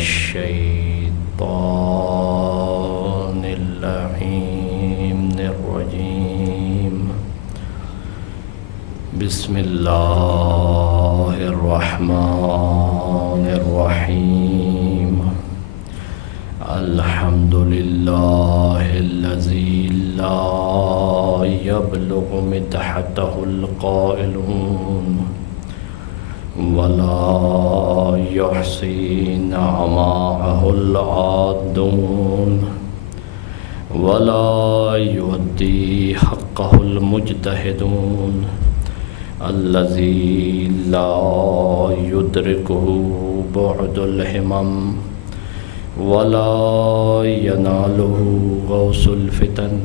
الشيطان اللعين الرجيم بسم الله الرحمن الرحيم الحمد لله الذي لا يبلغ مدحته القائلون ولا يحصي نعماءه العادون ولا يؤدي حقه المجتهدون الذي لا يدركه بعد الهمم ولا يناله غوث الفتن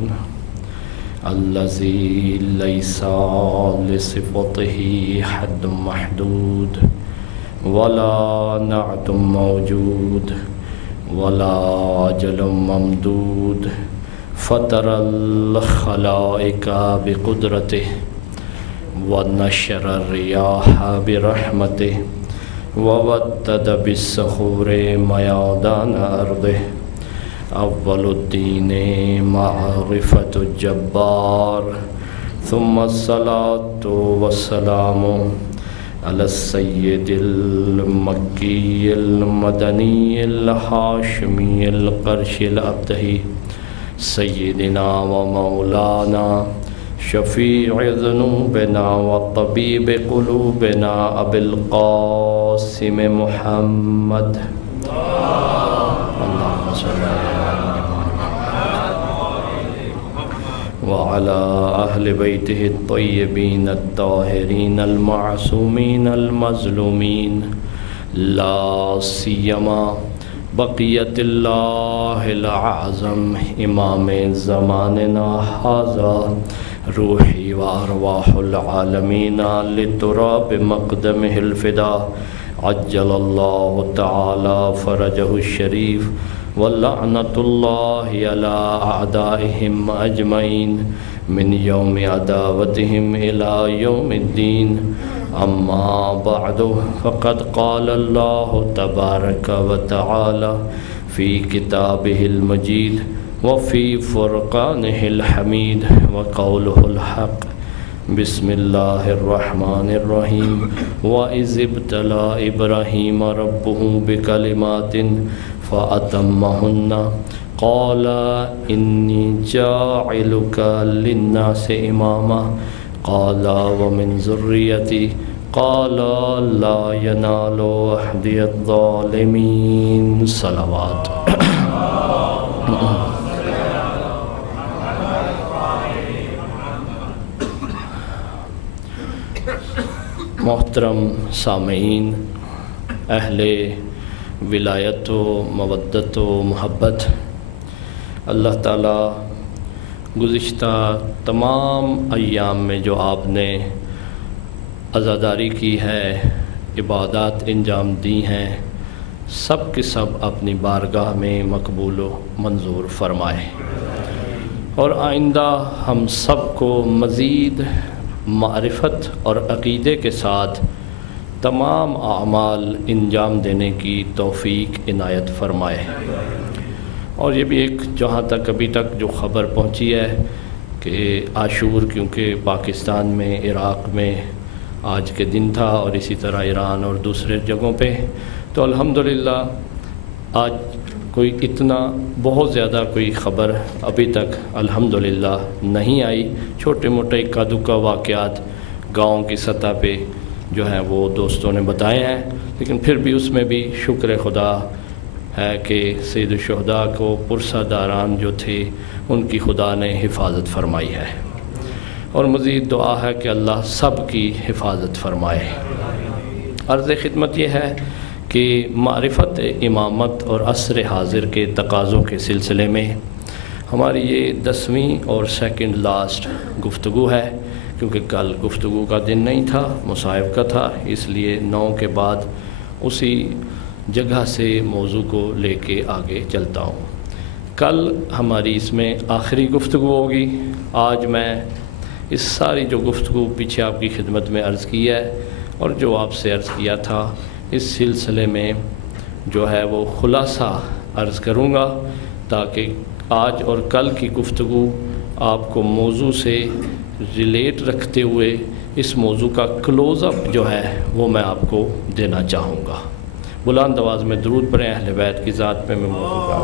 الذي ليس لصفته حد محدود ولا نعت موجود ولا أجل ممدود فطر الخلائق بقدرته ونشر الرياح برحمته وودد بالصخور ميادان أرضه أول الدين معرفة الجبار ثم الصلاة والسلام على السيد المكي المدني الهاشمي القرشي الأبتهي سيدنا ومولانا شفيع ذنوبنا وطبيب قلوبنا أبي القاسم محمد اللهم صل وعلى أهل بيته الطيبين الطاهرين المعصومين المظلومين لا سيما بقية الله الأعظم إمام زماننا هذا روحي وأرواح العالمين لتراب مقدمه الفداء عجل الله تعالى فرجه الشريف ولعنة الله على أعدائهم أجمعين من يوم عداوتهم إلى يوم الدين أما بعد فقد قال الله تبارك وتعالى في كتابه المجيد وفي فرقانه الحميد وقوله الحق بسم الله الرحمن الرحيم وإذ ابتلى إبراهيم ربه بكلمات فأتمهن قال إني جاعلك للناس إماما قال ومن ذريتي قال لا ينال عهدي الظالمين صلوات محترم سامعین، اہل ولایت و مودت و محبت، اللہ تعالیٰ گزشتہ تمام ایام میں جو آپ نے عزاداری کی ہے، عبادات انجام دی ہیں، سب کے سب اپنی بارگاہ میں مقبول و منظور فرمائے، اور آئندہ ہم سب کو مزید معرفت اور عقیدے کے ساتھ تمام اعمال انجام دینے کی توفیق عنایت فرمائے۔ اور یہ بھی ایک جہاں تک ابھی تک جو خبر پہنچی ہے کہ عاشور کیونکہ پاکستان میں، عراق میں آج کے دن تھا، اور اسی طرح ایران اور دوسرے جگہوں پہ، تو الحمدللہ آج کوئی اتنا بہت زیادہ کوئی خبر ابھی تک الحمدللہ نہیں آئی۔ چھوٹے موٹے اکا دکا واقعات گاؤں کی سطح پہ جو ہیں وہ دوستوں نے بتائے ہیں، لیکن پھر بھی اس میں بھی شکر خدا ہے کہ سید الشہداء کو پرسہ داران جو تھے ان کی خدا نے حفاظت فرمائی ہے، اور مزید دعا ہے کہ اللہ سب کی حفاظت فرمائے۔ عرض خدمت یہ ہے کہ معرفت امامت اور عصر حاضر کے تقاضوں کے سلسلے میں ہماری یہ 10ویں اور سیکنڈ لاسٹ گفتگو ہے، کیونکہ کل گفتگو کا دن نہیں تھا، مصائب کا تھا، اس لیے 9 کے بعد اسی جگہ سے موضوع کو لے کے آگے چلتا ہوں۔ کل ہماری اس میں آخری گفتگو ہوگی۔ آج میں اس ساری جو گفتگو پیچھے آپ کی خدمت میں عرض کی ہے اور جو آپ سے عرض کیا تھا، اس سلسلے میں جو ہے وہ خلاصہ عرض کروں گا تاکہ آج اور کل کی گفتگو آپ کو موضوع سے ریلیٹ رکھتے ہوئے اس موضوع کا کلوز اپ جو ہے وہ میں آپ کو دینا چاہوں گا۔ بلند آواز میں درود پڑھیں اہل بیت کی ذات میں موضوع کا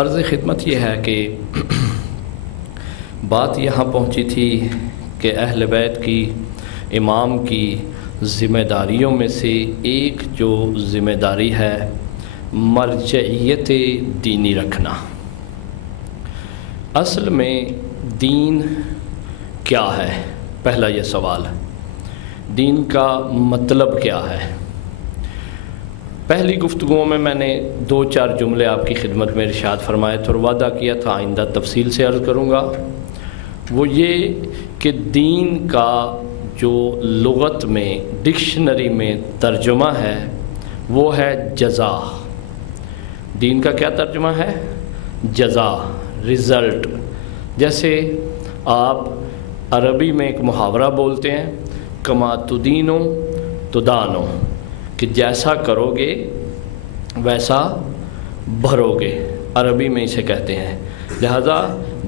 عرض خدمت یہ ہے کہ بات یہاں پہنچی تھی کہ اہل بیت کی امام کی ذمہ داریوں میں سے ایک جو ذمہ داری ہے مرجعیت دینی رکھنا۔ اصل میں دین کیا ہے؟ پہلا یہ سوال، دین کا مطلب کیا ہے؟ پہلی گفتگو میں نے 2-4 جملے آپ کی خدمت میں ارشاد فرمائے تھے اور وعدہ کیا تھا آئندہ تفصیل سے عرض کروں گا۔ وہ یہ کہ دین کا جو لغت میں ڈکشنری میں ترجمہ ہے وہ ہے جزا۔ دین کا کیا ترجمہ ہے؟ جزا، رزلٹ۔ جیسے آپ عربی میں ایک محاورہ بولتے ہیں، کما تدینو تدانو، کہ جیسا کرو گے ویسا بھرو گے، عربی میں اسے کہتے ہیں۔ لہذا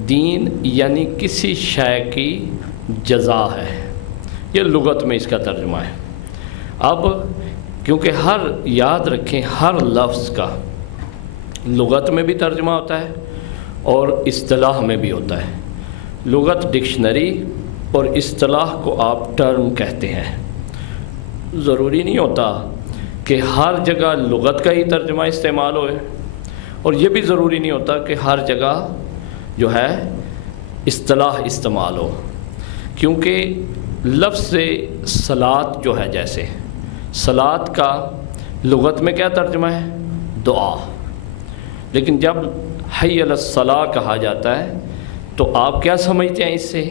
دین یعنی کسی شے کی جزا ہے، یہ لغت میں اس کا ترجمہ ہے۔ اب کیونکہ یاد رکھیں ہر لفظ کا لغت میں بھی ترجمہ ہوتا ہے اور اصطلاح میں بھی ہوتا ہے۔ لغت ڈکشنری اور اصطلاح کو آپ ٹرم کہتے ہیں۔ ضروری نہیں ہوتا کہ ہر جگہ لغت کا ہی ترجمہ استعمال ہوئے، اور یہ بھی ضروری نہیں ہوتا کہ ہر جگہ جو ہے اصطلاح استعمال ہو، کیونکہ لفظ صلاۃ جو ہے، جیسے صلاۃ کا لغت میں کیا ترجمہ ہے؟ دعا، لیکن جب حی علی الصلاۃ کہا جاتا ہے تو آپ کیا سمجھتے ہیں اس سے؟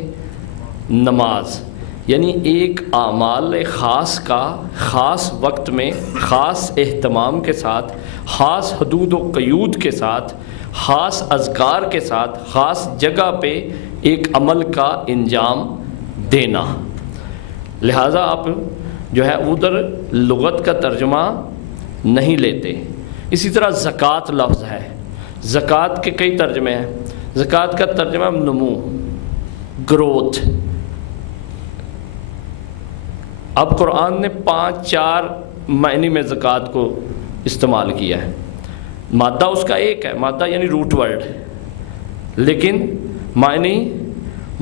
نماز، یعنی ایک اعمال خاص کا خاص وقت میں خاص اہتمام کے ساتھ، خاص حدود و قیود کے ساتھ، خاص اذکار کے ساتھ، خاص جگہ پہ ایک عمل کا انجام دینا۔ لہٰذا آپ جو ہے ادھر لغت کا ترجمہ نہیں لیتے۔ اسی طرح زکوٰۃ لفظ ہے، زکوٰۃ کے کئی ترجمے ہیں۔ زکوٰۃ کا ترجمہ نمو، گروتھ۔ اب قرآن نے 5-4 معنی میں زکوٰۃ کو استعمال کیا ہے۔ مادہ اس کا ایک ہے، مادہ یعنی روٹ ورڈ، لیکن معنی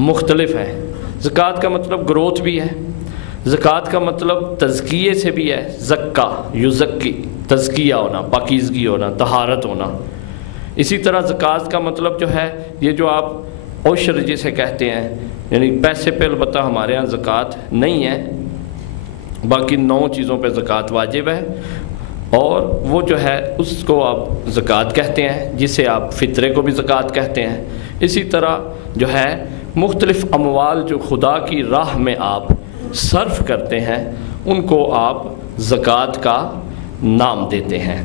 مختلف ہے۔ زکوٰۃ کا مطلب گروتھ بھی ہے، زکوٰۃ کا مطلب تزکیے سے بھی ہے، زکا یزکی، تزکیہ ہونا، پاکیزگی ہونا، طہارت ہونا۔ اسی طرح زکوٰۃ کا مطلب جو ہے یہ جو آپ عشر جسے کہتے ہیں، یعنی پیسے پہ البتہ ہمارے ہاں زکوٰۃ نہیں ہے، باقی 9 چیزوں پہ زکوٰۃ واجب ہے، اور وہ جو ہے اس کو آپ زکوٰۃ کہتے ہیں، جسے آپ فطرے کو بھی زکوٰۃ کہتے ہیں۔ اسی طرح جو ہے مختلف اموال جو خدا کی راہ میں آپ صرف کرتے ہیں ان کو آپ زکوٰۃ کا نام دیتے ہیں۔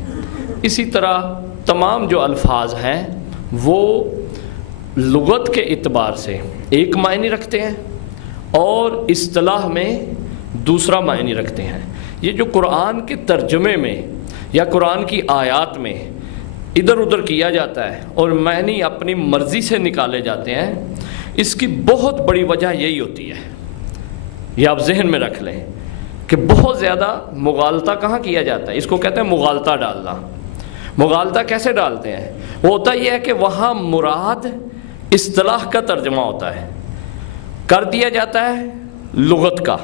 اسی طرح تمام جو الفاظ ہیں وہ لغت کے اعتبار سے ایک معنی رکھتے ہیں اور اصطلاح میں دوسرا معنی رکھتے ہیں۔ یہ جو قرآن کے ترجمے میں یا قرآن کی آیات میں ادھر ادھر کیا جاتا ہے اور معنی اپنی مرضی سے نکالے جاتے ہیں، اس کی بہت بڑی وجہ یہی ہوتی ہے، یہ آپ ذہن میں رکھ لیں کہ بہت زیادہ مغالطہ کہاں کیا جاتا ہے۔ اس کو کہتے ہیں مغالطہ ڈالنا۔ مغالطہ کیسے ڈالتے ہیں؟ وہ ہوتا یہ ہے کہ وہاں مراد اصطلاح کا ترجمہ ہوتا ہے، کر دیا جاتا ہے لغت کا،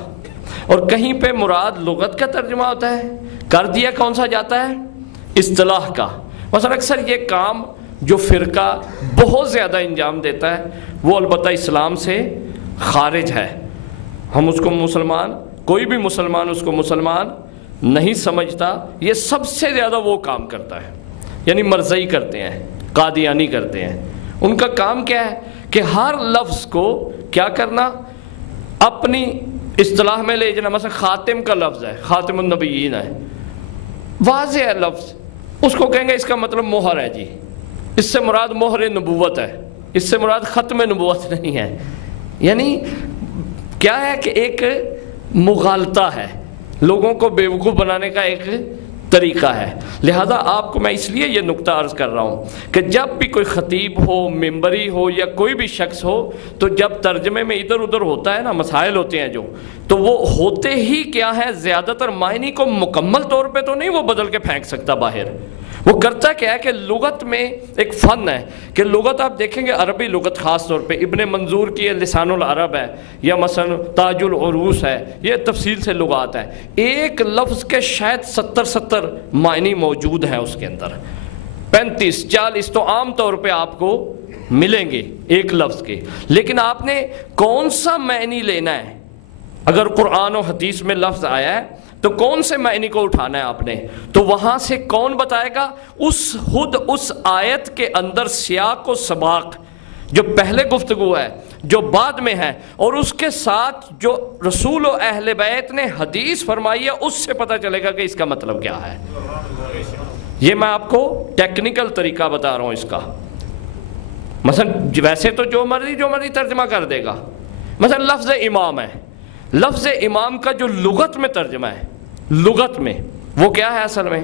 اور کہیں پہ مراد لغت کا ترجمہ ہوتا ہے، کر دیا کون سا جاتا ہے؟ اصطلاح کا۔ مثلا اکثر یہ کام جو فرقہ بہت زیادہ انجام دیتا ہے وہ البتہ اسلام سے خارج ہے، ہم اس کو مسلمان، کوئی بھی مسلمان اس کو مسلمان نہیں سمجھتا۔ یہ سب سے زیادہ وہ کام کرتا ہے، یعنی مرزئی کرتے ہیں، قادیانی کرتے ہیں۔ ان کا کام کیا ہے کہ ہر لفظ کو کیا کرنا؟ اپنی اصطلاح میں لے جانا۔ مثلا خاتم کا لفظ ہے، خاتم النبیین ہے، واضح ہے لفظ، اس کو کہیں گے اس کا مطلب مہر ہے، جی اس سے مراد مہر نبوت ہے، اس سے مراد ختم نبوت نہیں ہے۔ یعنی کیا ہے کہ ایک مغالطہ ہے، لوگوں کو بیوقوف بنانے کا ایک طریقہ ہے۔ لہذا آپ کو میں اس لیے یہ نقطہ عرض کر رہا ہوں کہ جب بھی کوئی خطیب ہو، ممبری ہو یا کوئی بھی شخص ہو، تو جب ترجمے میں ادھر ادھر ہوتا ہے نا، مسائل ہوتے ہیں جو، تو وہ ہوتے ہی کیا ہے، زیادہ تر معنی کو مکمل طور پہ تو نہیں وہ بدل کے پھینک سکتا باہر۔ وہ کرتا کیا ہے کہ لغت میں ایک فن ہے کہ لغت آپ دیکھیں گے، عربی لغت خاص طور پہ ابن منظور کی لسان العرب ہے یا مثلا تاج العروس ہے، یہ تفصیل سے لغات ہے، ایک لفظ کے شاید 70 معنی موجود ہیں اس کے اندر، 35-40 تو عام طور پہ آپ کو ملیں گے ایک لفظ کے۔ لیکن آپ نے کون سا معنی لینا ہے؟ اگر قرآن و حدیث میں لفظ آیا ہے تو کون سے معنی کو اٹھانا ہے آپ نے؟ تو وہاں سے کون بتائے گا؟ خود اس آیت کے اندر سیاق و سباق، جو پہلے گفتگو ہے، جو بعد میں ہے، اور اس کے ساتھ جو رسول و اہل بیت نے حدیث فرمائی ہے، اس سے پتہ چلے گا کہ اس کا مطلب کیا ہے۔ یہ میں آپ کو ٹیکنیکل طریقہ بتا رہا ہوں اس کا۔ مثلا ویسے تو جو مرضی ترجمہ کر دے گا۔ مثلا لفظ امام ہے، لفظ امام کا جو لغت میں ترجمہ ہے، لغت میں وہ کیا ہے اصل میں؟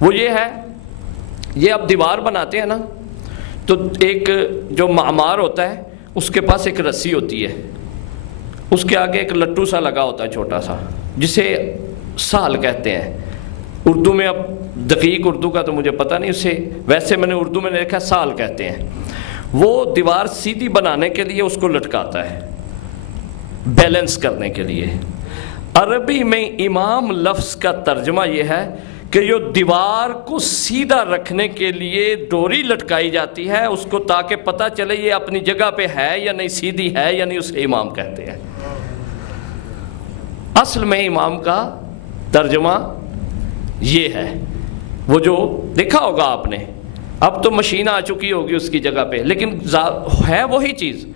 وہ یہ ہے، یہ اب دیوار بناتے ہیں نا، تو ایک جو معمار ہوتا ہے اس کے پاس ایک رسی ہوتی ہے، اس کے آگے ایک لٹو سا لگا ہوتا ہے چھوٹا سا، جسے سال کہتے ہیں اردو میں۔ اب دقیق اردو کا تو مجھے پتہ نہیں، اسے ویسے میں نے اردو میں دیکھا سال کہتے ہیں۔ وہ دیوار سیدھی بنانے کے لیے اس کو لٹکاتا ہے، بیلنس کرنے کے لیے۔ عربی میں امام لفظ کا ترجمہ یہ ہے کہ جو دیوار کو سیدھا رکھنے کے لیے ڈوری لٹکائی جاتی ہے اس کو، تاکہ پتہ چلے یہ اپنی جگہ پہ ہے یا نہیں، سیدھی ہے یا نہیں، اسے امام کہتے ہیں۔ اصل میں امام کا ترجمہ یہ ہے، وہ جو دیکھا ہوگا آپ نے، اب تو مشین آ چکی ہوگی اس کی جگہ پہ، لیکن ہے وہی چیز۔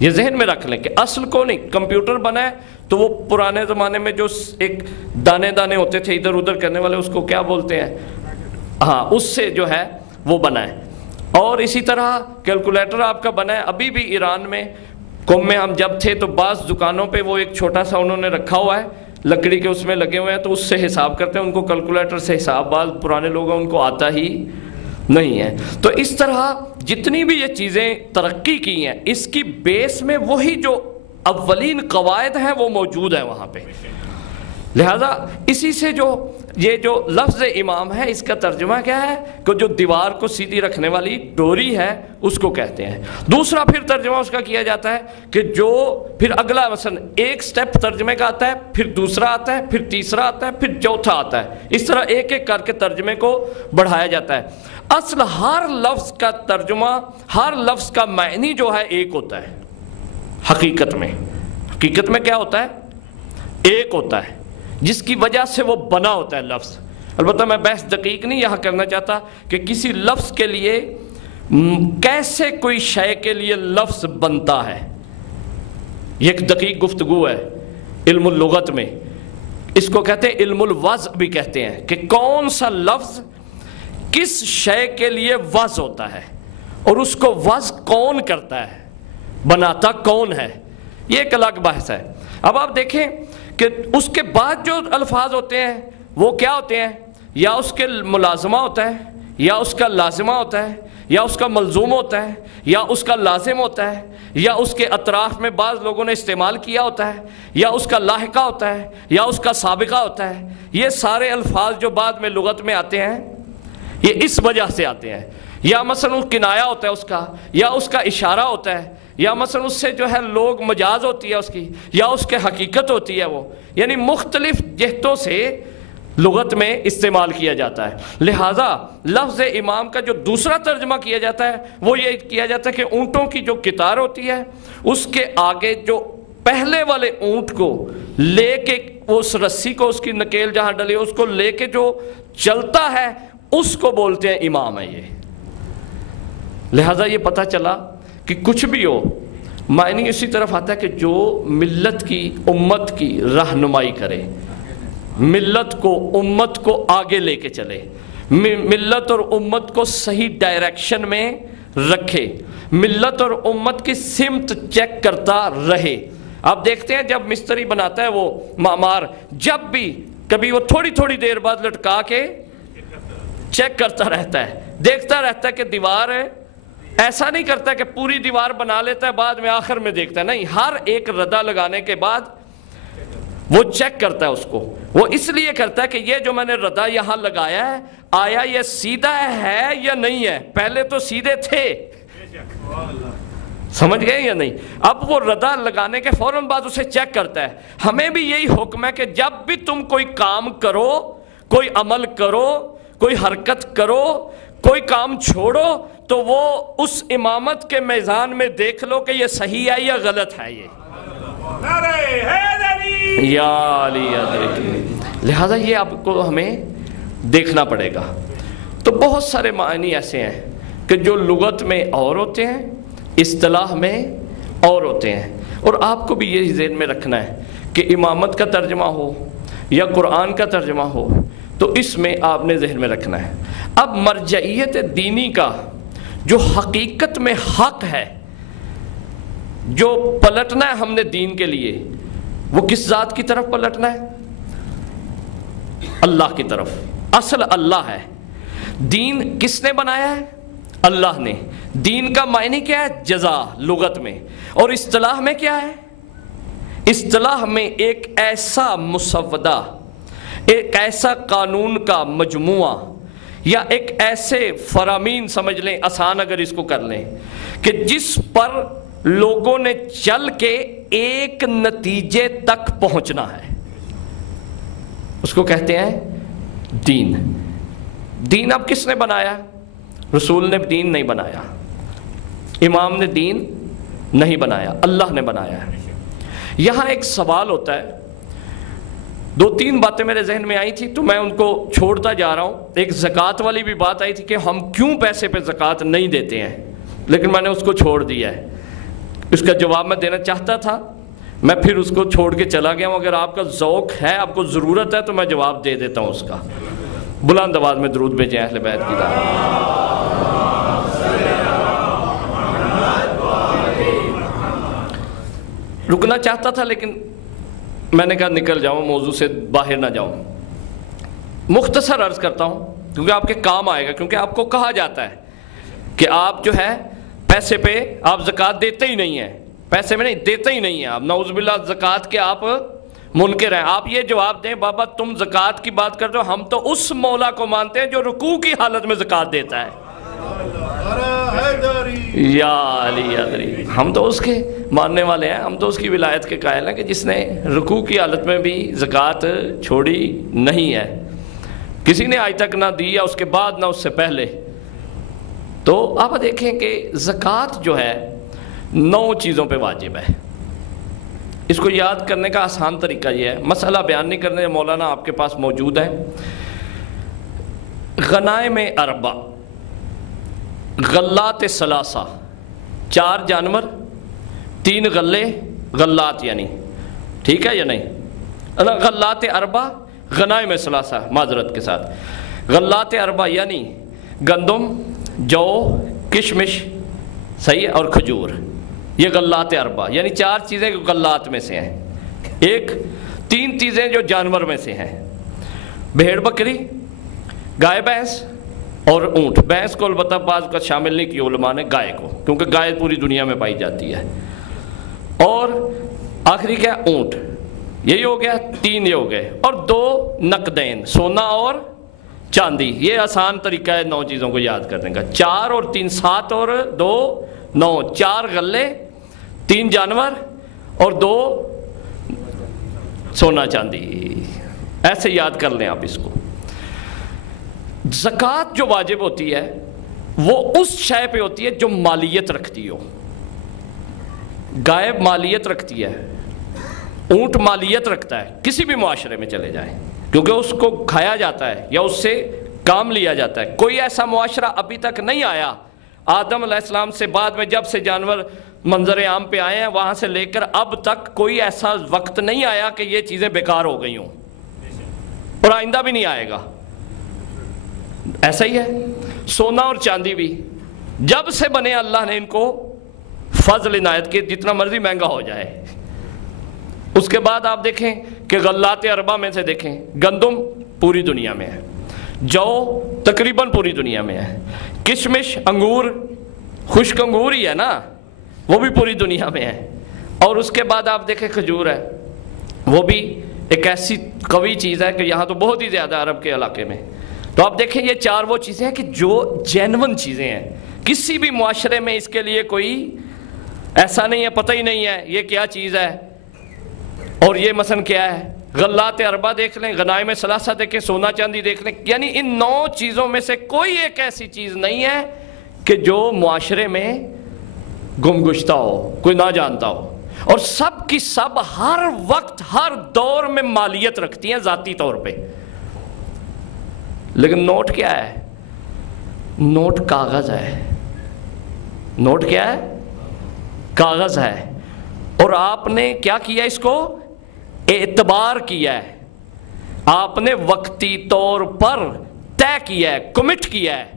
یہ ذہن میں رکھ لیں کہ اصل کو نہیں، کمپیوٹر بنا ہے تو وہ پرانے زمانے میں جو ایک دانے دانے ہوتے تھے ادھر ادھر کرنے والے، اس کو کیا بولتے ہیں؟ ہاں، اس سے جو ہے وہ بنا ہے۔ اور اسی طرح کیلکولیٹر آپ کا بنا ہے۔ ابھی بھی ایران میں قوم میں ہم جب تھے تو بعض دکانوں پہ وہ ایک چھوٹا سا انہوں نے رکھا ہوا ہے، لکڑی کے اس میں لگے ہوئے ہیں، تو اس سے حساب کرتے ہیں، ان کو کیلکولیٹر سے حساب، بعض پرانے لوگ ہیں ان کو آتا ہی نہیں ہے۔ تو اس طرح جتنی بھی یہ چیزیں ترقی کی ہیں، اس کی بیس میں وہی جو اولین قواعد ہیں وہ موجود ہیں وہاں پہ۔ لہذا اسی سے جو یہ جو لفظ امام ہے، اس کا ترجمہ کیا ہے کہ جو دیوار کو سیدھی رکھنے والی ڈوری ہے اس کو کہتے ہیں۔ دوسرا پھر ترجمہ اس کا کیا جاتا ہے کہ جو پھر اگلا مثلا ایک سٹیپ ترجمے کا آتا ہے، پھر دوسرا آتا ہے، پھر تیسرا آتا ہے، پھر چوتھا آتا ہے، اس طرح ایک ایک کر کے ترجمے کو بڑھایا جاتا ہے۔ اصل ہر لفظ کا ترجمہ، ہر لفظ کا معنی جو ہے ایک ہوتا ہے۔ حقیقت میں کیا ہوتا ہے؟ ایک ہوتا ہے، جس کی وجہ سے وہ بنا ہوتا ہے لفظ۔ البتہ میں بحث دقیق نہیں یہاں کرنا چاہتا کہ کسی لفظ کے لیے کیسے کوئی شے کے لیے لفظ بنتا ہے، یہ ایک دقیق گفتگو ہے علم اللغت میں۔ اس کو کہتے ہیں علم الوضع بھی کہتے ہیں، کہ کون سا لفظ کس شے کے لیے وضع ہوتا ہے اور اس کو وضع کون کرتا ہے، بناتا کون ہے، یہ ایک الگ بحث ہے۔ اب آپ دیکھیں کہ اس کے بعد جو الفاظ ہوتے ہیں وہ کیا ہوتے ہیں؟ یا اس کے ملازمہ ہوتا ہے، یا اس کا لازمہ ہوتا ہے، یا اس کا ملزوم ہوتا ہے، یا اس کا لازم ہوتا ہے، یا اس کے اطراف میں بعض لوگوں نے استعمال کیا ہوتا ہے، یا اس کا لاحقہ ہوتا ہے، یا اس کا سابقہ ہوتا ہے۔ یہ سارے الفاظ جو بعد میں لغت میں آتے ہیں یہ اس وجہ سے آتے ہیں۔ یا مثلا کنایہ ہوتا ہے اس کا، یا اس کا اشارہ ہوتا ہے، یا مثلا اس سے جو ہے لوگ مجاز ہوتی ہے اس کی، یا اس کے حقیقت ہوتی ہے وہ، یعنی مختلف جہتوں سے لغت میں استعمال کیا جاتا ہے۔ لہٰذا لفظ امام کا جو دوسرا ترجمہ کیا جاتا ہے وہ یہ کیا جاتا ہے کہ اونٹوں کی جو قطار ہوتی ہے اس کے آگے جو پہلے والے اونٹ کو لے کے اس رسی کو، اس کی نکیل جہاں ڈلی اس کو لے کے جو چلتا ہے اس کو بولتے ہیں امام ہے یہ۔ لہٰذا یہ پتہ چلا کہ کچھ بھی ہو معنی اسی طرف آتا ہے کہ جو ملت کی، امت کی رہنمائی کرے، ملت کو، امت کو آگے لے کے چلے، ملت اور امت کو صحیح ڈائریکشن میں رکھے، ملت اور امت کی سمت چیک کرتا رہے۔ آپ دیکھتے ہیں جب مستری بناتا ہے وہ معمار، جب بھی کبھی وہ تھوڑی تھوڑی دیر بعد لٹکا کے چیک کرتا رہتا ہے، دیکھتا رہتا ہے کہ دیوار ہے، ایسا نہیں کرتا کہ پوری دیوار بنا لیتا ہے بعد میں آخر میں دیکھتا ہے، نہیں، ہر ایک ردا لگانے کے بعد وہ چیک کرتا ہے اس کو۔ وہ اس لیے کرتا ہے کہ یہ جو میں نے ردا یہاں لگایا ہے آیا یہ سیدھا ہے یا نہیں ہے، پہلے تو سیدھے تھے، سمجھ گئے یا نہیں؟ اب وہ ردا لگانے کے فوراً بعد اسے چیک کرتا ہے۔ ہمیں بھی یہی حکم ہے کہ جب بھی تم کوئی کام کرو، کوئی عمل کرو، کوئی حرکت کرو، کوئی کام چھوڑو، تو وہ اس امامت کے میزان میں دیکھ لو کہ یہ صحیح ہے یا غلط ہے۔ یہ یا علی ادرک، لہذا یہ آپ کو ہمیں دیکھنا پڑے گا۔ تو بہت سارے معنی ایسے ہیں کہ جو لغت میں اور ہوتے ہیں، اصطلاح میں اور ہوتے ہیں، اور آپ کو بھی یہ ذہن میں رکھنا ہے کہ امامت کا ترجمہ ہو یا قرآن کا ترجمہ ہو تو اس میں آپ نے ذہن میں رکھنا ہے۔ اب مرجعیت دینی کا جو حقیقت میں حق ہے، جو پلٹنا ہے ہم نے دین کے لیے، وہ کس ذات کی طرف پلٹنا ہے؟ اللہ کی طرف۔ اصل اللہ ہے۔ دین کس نے بنایا ہے؟ اللہ نے۔ دین کا معنی کیا ہے؟ جزا لغت میں، اور اصطلاح میں کیا ہے؟ اصطلاح میں ایک ایسا مسودہ، ایک ایسا قانون کا مجموعہ، یا ایک ایسے فرامین سمجھ لیں، آسان اگر اس کو کر لیں، کہ جس پر لوگوں نے چل کے ایک نتیجے تک پہنچنا ہے، اس کو کہتے ہیں دین۔ دین اب کس نے بنایا؟ رسول نے دین نہیں بنایا، امام نے دین نہیں بنایا، اللہ نے بنایا ہے۔ یہاں ایک سوال ہوتا ہے، دو تین باتیں میرے ذہن میں آئی تھی تو میں ان کو چھوڑتا جا رہا ہوں۔ ایک زکوٰۃ والی بھی بات آئی تھی کہ ہم کیوں پیسے پہ زکوٰۃ نہیں دیتے ہیں، لیکن میں نے اس کو چھوڑ دیا ہے۔ اس کا جواب میں دینا چاہتا تھا، میں پھر اس کو چھوڑ کے چلا گیا ہوں۔ اگر آپ کا ذوق ہے، آپ کو ضرورت ہے، تو میں جواب دے دیتا ہوں اس کا۔ بلند آواز میں درود بھیجیں اہل بیت کی طرف۔ رکنا چاہتا تھا لیکن میں نے کہا نکل جاؤں، موضوع سے باہر نہ جاؤں۔ مختصر عرض کرتا ہوں کیونکہ آپ کے کام آئے گا، کیونکہ آپ کو کہا جاتا ہے کہ آپ جو ہے پیسے پہ آپ زکوٰۃ دیتے ہی نہیں ہیں، پیسے میں نہیں دیتے ہی نہیں ہیں آپ، نعوذ باللہ زکوٰۃ کے آپ منکر ہیں۔ آپ یہ جواب دیں بابا تم زکوٰۃ کی بات کرتے ہو، ہم تو اس مولا کو مانتے ہیں جو رکوع کی حالت میں زکوٰۃ دیتا ہے۔ یا علی ادری، ہم تو اس کے ماننے والے ہیں، ہم تو اس کی ولایت کے قائل ہیں کہ جس نے رکوع کی حالت میں بھی زکوٰۃ چھوڑی نہیں ہے، کسی نے آج تک نہ دی یا اس کے بعد نہ اس سے پہلے۔ تو آپ دیکھیں کہ زکوٰۃ جو ہے 9 چیزوں پہ واجب ہے۔ اس کو یاد کرنے کا آسان طریقہ یہ ہے، مسئلہ بیان نہیں کرنے، مولانا آپ کے پاس موجود ہے۔ غنائم اربع، غلات ثلاثہ، 4 جانور، 3 غلے، غلات یعنی، ٹھیک ہے یا نہیں؟ غلات اربع، غنائم ثلاثہ، معذرت کے ساتھ غلات اربع یعنی گندم، جو، کشمش، صحیح ہے، اور کھجور، یہ غلات اربع یعنی 4 چیزیں غلات میں سے ہیں۔ 3 چیزیں جو جانور میں سے ہیں، بھیڑ بکری، گائے بھینس اور اونٹ۔ بھینس کو البتہ بعض کا شامل نہیں کیا علماء نے، گائے کو، کیونکہ گائے پوری دنیا میں پائی جاتی ہے۔ اور آخری کیا؟ اونٹ۔ یہی ہو گیا، 3 یہ ہو گئے، اور 2 نقدین، سونا اور چاندی۔ یہ آسان طریقہ ہے 9 چیزوں کو یاد کرنے کا۔ 4 اور 3 7 اور 2 9، 4 غلے، 3 جانور اور 2 سونا چاندی۔ ایسے یاد کر لیں آپ اس کو۔ زکوٰۃ جو واجب ہوتی ہے وہ اس شے پہ ہوتی ہے جو مالیت رکھتی ہو۔ گائے مالیت رکھتی ہے، اونٹ مالیت رکھتا ہے، کسی بھی معاشرے میں چلے جائیں، کیونکہ اس کو کھایا جاتا ہے یا اس سے کام لیا جاتا ہے۔ کوئی ایسا معاشرہ ابھی تک نہیں آیا، آدم علیہ السلام سے بعد میں جب سے جانور منظر عام پہ آئے ہیں وہاں سے لے کر اب تک کوئی ایسا وقت نہیں آیا کہ یہ چیزیں بیکار ہو گئی ہوں، اور آئندہ بھی نہیں آئے گا۔ ایسا ہی ہے سونا اور چاندی بھی، جب سے بنے اللہ نے ان کو فضل عنایت کے، جتنا مرضی مہنگا ہو جائے اس کے بعد آپ دیکھیں کہ غلات اربع میں سے دیکھیں، گندم پوری دنیا میں ہے، جو تقریباً پوری دنیا میں ہے، کشمش انگور، خشک انگور ہی ہے نا، وہ بھی پوری دنیا میں ہے، اور اس کے بعد آپ دیکھیں کھجور ہے، وہ بھی ایک ایسی قوی چیز ہے کہ یہاں تو بہت ہی زیادہ عرب کے علاقے میں۔ تو آپ دیکھیں یہ چار وہ چیزیں ہیں کہ جو جینون چیزیں ہیں، کسی بھی معاشرے میں اس کے لیے کوئی ایسا نہیں ہے پتہ ہی نہیں ہے یہ کیا چیز ہے اور یہ مثلا کیا ہے۔ غلات اربع دیکھ لیں، غنائم ثلاثہ دیکھیں، سونا چاندی دیکھ لیں، یعنی ان 9 چیزوں میں سے کوئی ایک ایسی چیز نہیں ہے کہ جو معاشرے میں گم گشتہ ہو، کوئی نہ جانتا ہو، اور سب کی سب ہر وقت ہر دور میں مالیت رکھتی ہیں ذاتی طور پہ۔ لیکن نوٹ کیا ہے؟ نوٹ کاغذ ہے۔ نوٹ کیا ہے؟ کاغذ ہے، اور آپ نے کیا کیا؟ اس کو اعتبار کیا ہے، آپ نے وقتی طور پر طے کیا ہے، کمٹ کیا ہے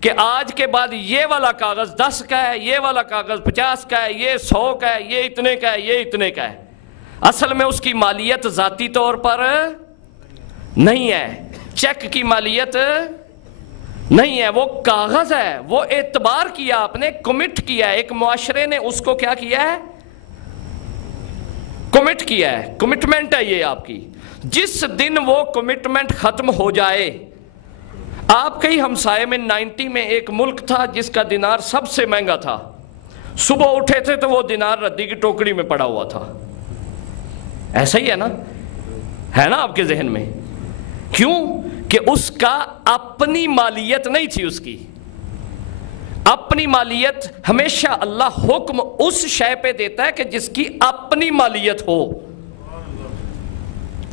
کہ آج کے بعد یہ والا کاغذ 10 کا ہے، یہ والا کاغذ 50 کا ہے، یہ 100 کا ہے، یہ اتنے کا ہے، یہ اتنے کا ہے۔ اصل میں اس کی مالیت ذاتی طور پر نہیں ہے، چیک کی مالیت نہیں ہے، وہ کاغذ ہے، وہ اعتبار کیا آپ نے، کمٹ کیا ہے، ایک معاشرے نے اس کو کیا کیا ہے؟ کمٹ کیا ہے، کمٹمنٹ ہے یہ آپ کی۔ جس دن وہ کمٹمنٹ ختم ہو جائے، آپ کے ہی ہمسائے میں 90 میں ایک ملک تھا جس کا دینار سب سے مہنگا تھا، صبح اٹھے تھے تو وہ دینار ردی کی ٹوکری میں پڑا ہوا تھا۔ ایسا ہی ہے نا آپ کے ذہن میں؟ کیوں کہ اس کا اپنی مالیت نہیں تھی، اس کی اپنی مالیت ہمیشہ اللہ حکم اس شے پہ دیتا ہے کہ جس کی اپنی مالیت ہو۔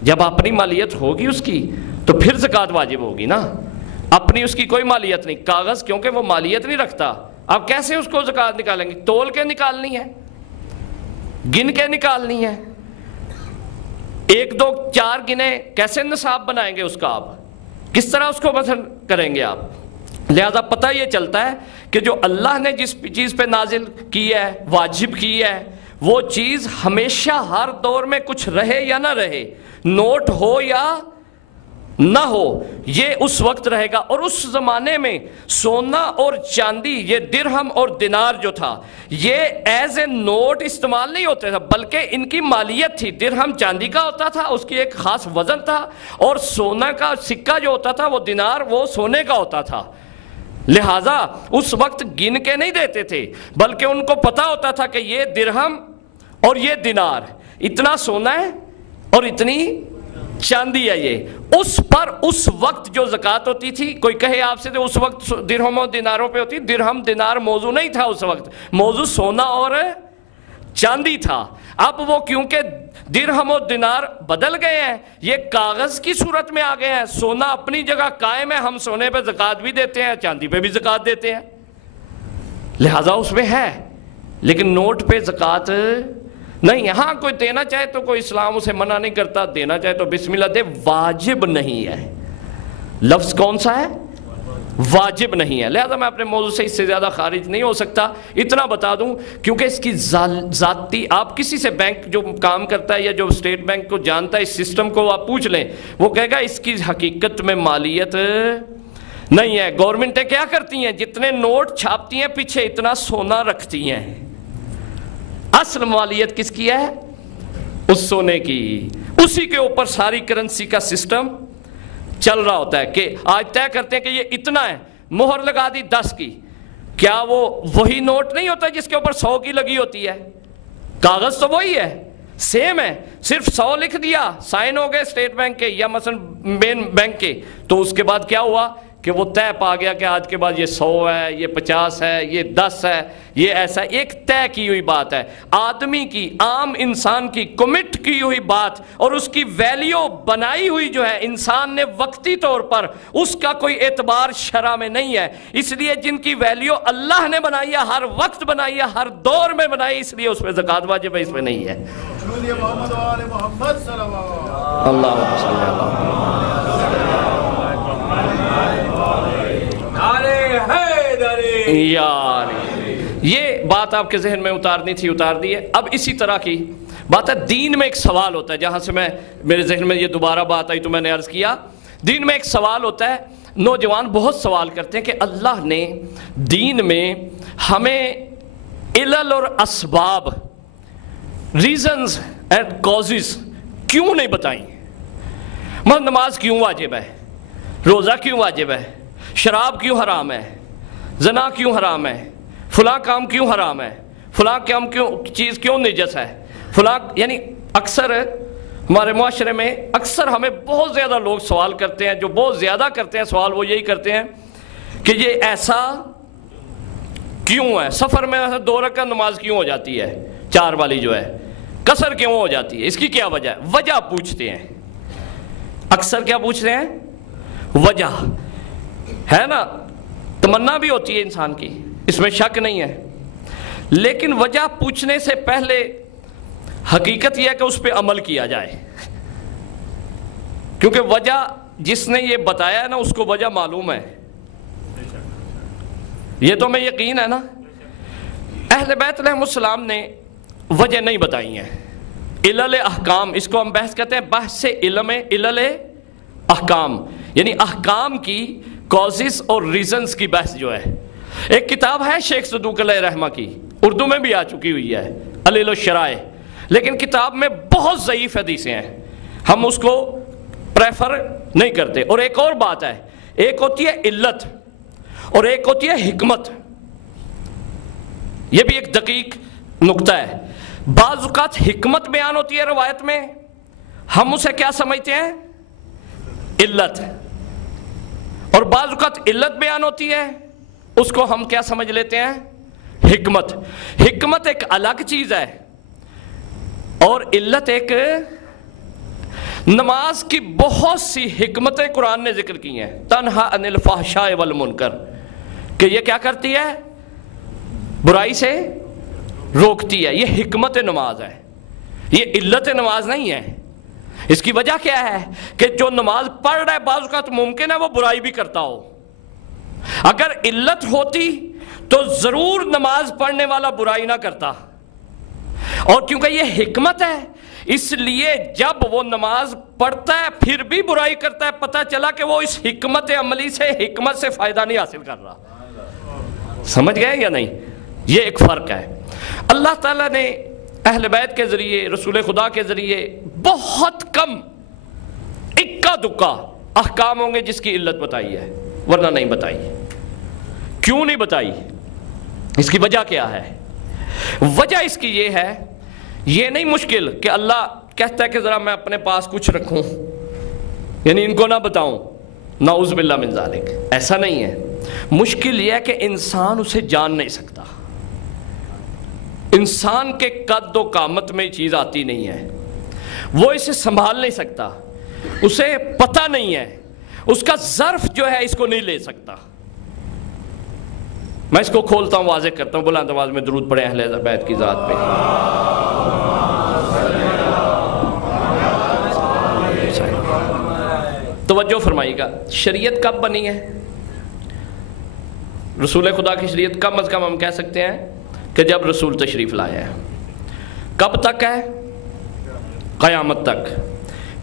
جب اپنی مالیت ہوگی اس کی تو پھر زکوٰۃ واجب ہوگی نا، اپنی اس کی کوئی مالیت نہیں۔ کاغذ کیونکہ وہ مالیت نہیں رکھتا، آپ کیسے اس کو زکوٰۃ نکالیں گے؟ تول کے نکالنی ہے، گن کے نکالنی ہے، 1 2 4 گنے، کیسے نصاب بنائیں گے اس کا؟ آپ کس طرح اس کو مثلا کریں گے آپ؟ لہذا پتہ یہ چلتا ہے کہ جو اللہ نے جس چیز پہ نازل کی ہے، واجب کی ہے، وہ چیز ہمیشہ ہر دور میں کچھ رہے یا نہ رہے، نوٹ ہو یا نہ ہو، یہ اس وقت رہے گا۔ اور اس زمانے میں سونا اور چاندی، یہ درہم اور دینار جو تھا، یہ ایز اے نوٹ استعمال نہیں ہوتے تھا، بلکہ ان کی مالیت تھی۔ درہم چاندی کا ہوتا تھا، اس کی ایک خاص وزن تھا، اور سونا کا سکہ جو ہوتا تھا وہ دینار، وہ سونے کا ہوتا تھا۔ لہٰذا اس وقت گن کے نہیں دیتے تھے، بلکہ ان کو پتا ہوتا تھا کہ یہ درہم اور یہ دینار، اتنا سونا ہے اور اتنی چاندی ہے۔ یہ اس پر اس وقت جو زکوٰۃ ہوتی تھی، کوئی کہے آپ سے تو اس وقت درہم اور دیناروں پہ ہوتی، درہم دینار موضوع نہیں تھا اس وقت، موضوع سونا اور چاندی تھا۔ اب وہ کیونکہ درہم و دینار بدل گئے ہیں، یہ کاغذ کی صورت میں آ گئے ہیں، سونا اپنی جگہ قائم ہے، ہم سونے پہ زکوٰۃ بھی دیتے ہیں، چاندی پہ بھی زکوٰۃ دیتے ہیں، لہذا اس میں ہے، لیکن نوٹ پہ زکوٰۃ نہیں۔ ہاں کوئی دینا چاہے تو کوئی اسلام اسے منع نہیں کرتا، دینا چاہے تو بسم اللہ دے، واجب نہیں ہے۔ لفظ کون سا ہے؟ واجب نہیں ہے۔ لہذا میں اپنے موضوع سے اس سے زیادہ خارج نہیں ہو سکتا، اتنا بتا دوں کیونکہ اس کی ذاتی، آپ کسی سے بینک جو کام کرتا ہے یا جو اسٹیٹ بینک کو جانتا ہے، اس سسٹم کو آپ پوچھ لیں، وہ کہے گا اس کی حقیقت میں مالیت نہیں ہے۔ گورنمنٹیں کیا کرتی ہیں؟ جتنے نوٹ چھاپتی ہیں پیچھے اتنا سونا رکھتی ہیں، اصل مالیت کس کی ہے؟ اس سونے کی، اسی کے اوپر ساری کرنسی کا سسٹم چل رہا ہوتا ہے کہ آج طے کرتے ہیں کہ یہ اتنا ہے، مہر لگا دی 10 کی، کیا وہ وہی نوٹ نہیں ہوتا جس کے اوپر 100 کی لگی ہوتی ہے؟ کاغذ تو وہی ہے، سیم ہے، صرف 100 لکھ دیا، سائن ہو گئے اسٹیٹ بینک کے یا مثلا مین بینک کے، تو اس کے بعد کیا ہوا کہ وہ طے پا گیا کہ آج کے بعد یہ 100 ہے، یہ 50 ہے، یہ 10 ہے، یہ ایسا ایک طے کی ہوئی بات ہے، آدمی کی، عام انسان کی کمٹ کی ہوئی بات، اور اس کی ویلیو بنائی ہوئی جو ہے انسان نے وقتی طور پر، اس کا کوئی اعتبار شرع میں نہیں ہے۔ اس لیے جن کی ویلیو اللہ نے بنائی ہے، ہر وقت بنائی ہے، ہر دور میں بنائی، اس لیے اس پہ زکوٰۃ واجب ہے، اس پہ نہیں ہے۔ اللہ صلی یار یہ بات آپ کے ذہن میں اتارنی تھی، اتار دی ہے۔ اب اسی طرح کی بات ہے دین میں ایک سوال ہوتا ہے، جہاں سے میرے ذہن میں یہ دوبارہ بات آئی تو میں نے عرض کیا، دین میں ایک سوال ہوتا ہے، نوجوان بہت سوال کرتے ہیں کہ اللہ نے دین میں ہمیں علل اور اسباب، ریزنز اینڈ کازز کیوں نہیں بتائیں؟ نماز کیوں واجب ہے، روزہ کیوں واجب ہے، شراب کیوں حرام ہے، زنا کیوں حرام ہے، فلاں کام کیوں حرام ہے، فلاں کام چیز کیوں نجس ہے، فلاں، یعنی اکثر ہمارے معاشرے میں اکثر ہمیں بہت زیادہ لوگ سوال کرتے ہیں، جو بہت زیادہ کرتے ہیں سوال وہ یہی کرتے ہیں کہ یہ ایسا کیوں ہے، سفر میں 2 رکعت نماز کیوں ہو جاتی ہے، 4 والی جو ہے قصر کیوں ہو جاتی ہے، اس کی کیا وجہ ہے؟ وجہ پوچھتے ہیں اکثر، کیا پوچھتے ہیں؟ وجہ ہے نا، تمنا بھی ہوتی ہے انسان کی، اس میں شک نہیں ہے، لیکن وجہ پوچھنے سے پہلے حقیقت یہ ہے کہ اس پہ عمل کیا جائے، کیونکہ وجہ جس نے یہ بتایا ہے نا اس کو وجہ معلوم ہے، یہ تو ہمیں یقین ہے نا۔ اہل بیت علیہ السلام نے وجہ نہیں بتائی ہیں، علل احکام، اس کو ہم بحث کہتے ہیں بحث علم علل احکام، یعنی احکام کی کازز اور ریزنز کی بحث جو ہے۔ ایک کتاب ہے شیخ صدوق علیہ رحمہ کی، اردو میں بھی آ چکی ہوئی ہے، علل الشرائع، لیکن کتاب میں بہت ضعیف حدیثیں ہیں، ہم اس کو پریفر نہیں کرتے۔ اور ایک اور بات ہے، ایک ہوتی ہے علت اور ایک ہوتی ہے حکمت، یہ بھی ایک دقیق نقطہ ہے۔ بعض اوقات حکمت بیان ہوتی ہے روایت میں، ہم اسے کیا سمجھتے ہیں؟ علت، اور بعض اوقات علت بیان ہوتی ہے، اس کو ہم کیا سمجھ لیتے ہیں؟ حکمت۔ حکمت ایک الگ چیز ہے اور علت ایک، نماز کی بہت سی حکمتیں قرآن نے ذکر کی ہیں، تنہا عن الفحشاء والمنکر، کہ یہ کیا کرتی ہے؟ برائی سے روکتی ہے، یہ حکمت نماز ہے، یہ علت نماز نہیں ہے۔ اس کی وجہ کیا ہے کہ جو نماز پڑھ رہا ہے بعض اوقات ممکن ہے وہ برائی بھی کرتا ہو، اگر علت ہوتی تو ضرور نماز پڑھنے والا برائی نہ کرتا، اور کیونکہ یہ حکمت ہے اس لیے جب وہ نماز پڑھتا ہے پھر بھی برائی کرتا ہے، پتہ چلا کہ وہ اس حکمت عملی سے، حکمت سے فائدہ نہیں حاصل کر رہا۔ سمجھ گئے یا نہیں؟ یہ ایک فرق ہے۔ اللہ تعالیٰ نے اہل بیت کے ذریعے، رسول خدا کے ذریعے بہت کم اکا دکا احکام ہوں گے جس کی علت بتائی ہے، ورنہ نہیں بتائی۔ کیوں نہیں بتائی؟ اس کی وجہ کیا ہے؟ وجہ اس کی یہ ہے، یہ نہیں مشکل کہ اللہ کہتا ہے کہ ذرا میں اپنے پاس کچھ رکھوں، یعنی ان کو نہ بتاؤں، نعوذ باللہ من ذالک، ایسا نہیں ہے۔ مشکل یہ ہے کہ انسان اسے جان نہیں سکتا، انسان کے قد و قامت میں چیز آتی نہیں ہے، وہ اسے سنبھال نہیں سکتا، اسے پتہ نہیں ہے، اس کا ظرف جو ہے اس کو نہیں لے سکتا۔ میں اس کو کھولتا ہوں، واضح کرتا ہوں، بلند آواز میں درود پڑھیں اہل بیت کی ذات پہ۔ توجہ فرمائیے گا، شریعت کب بنی ہے؟ رسول خدا کی شریعت کم از کم ہم کہہ سکتے ہیں کہ جب رسول تشریف لایا ہے۔ کب تک ہے؟ قیامت تک۔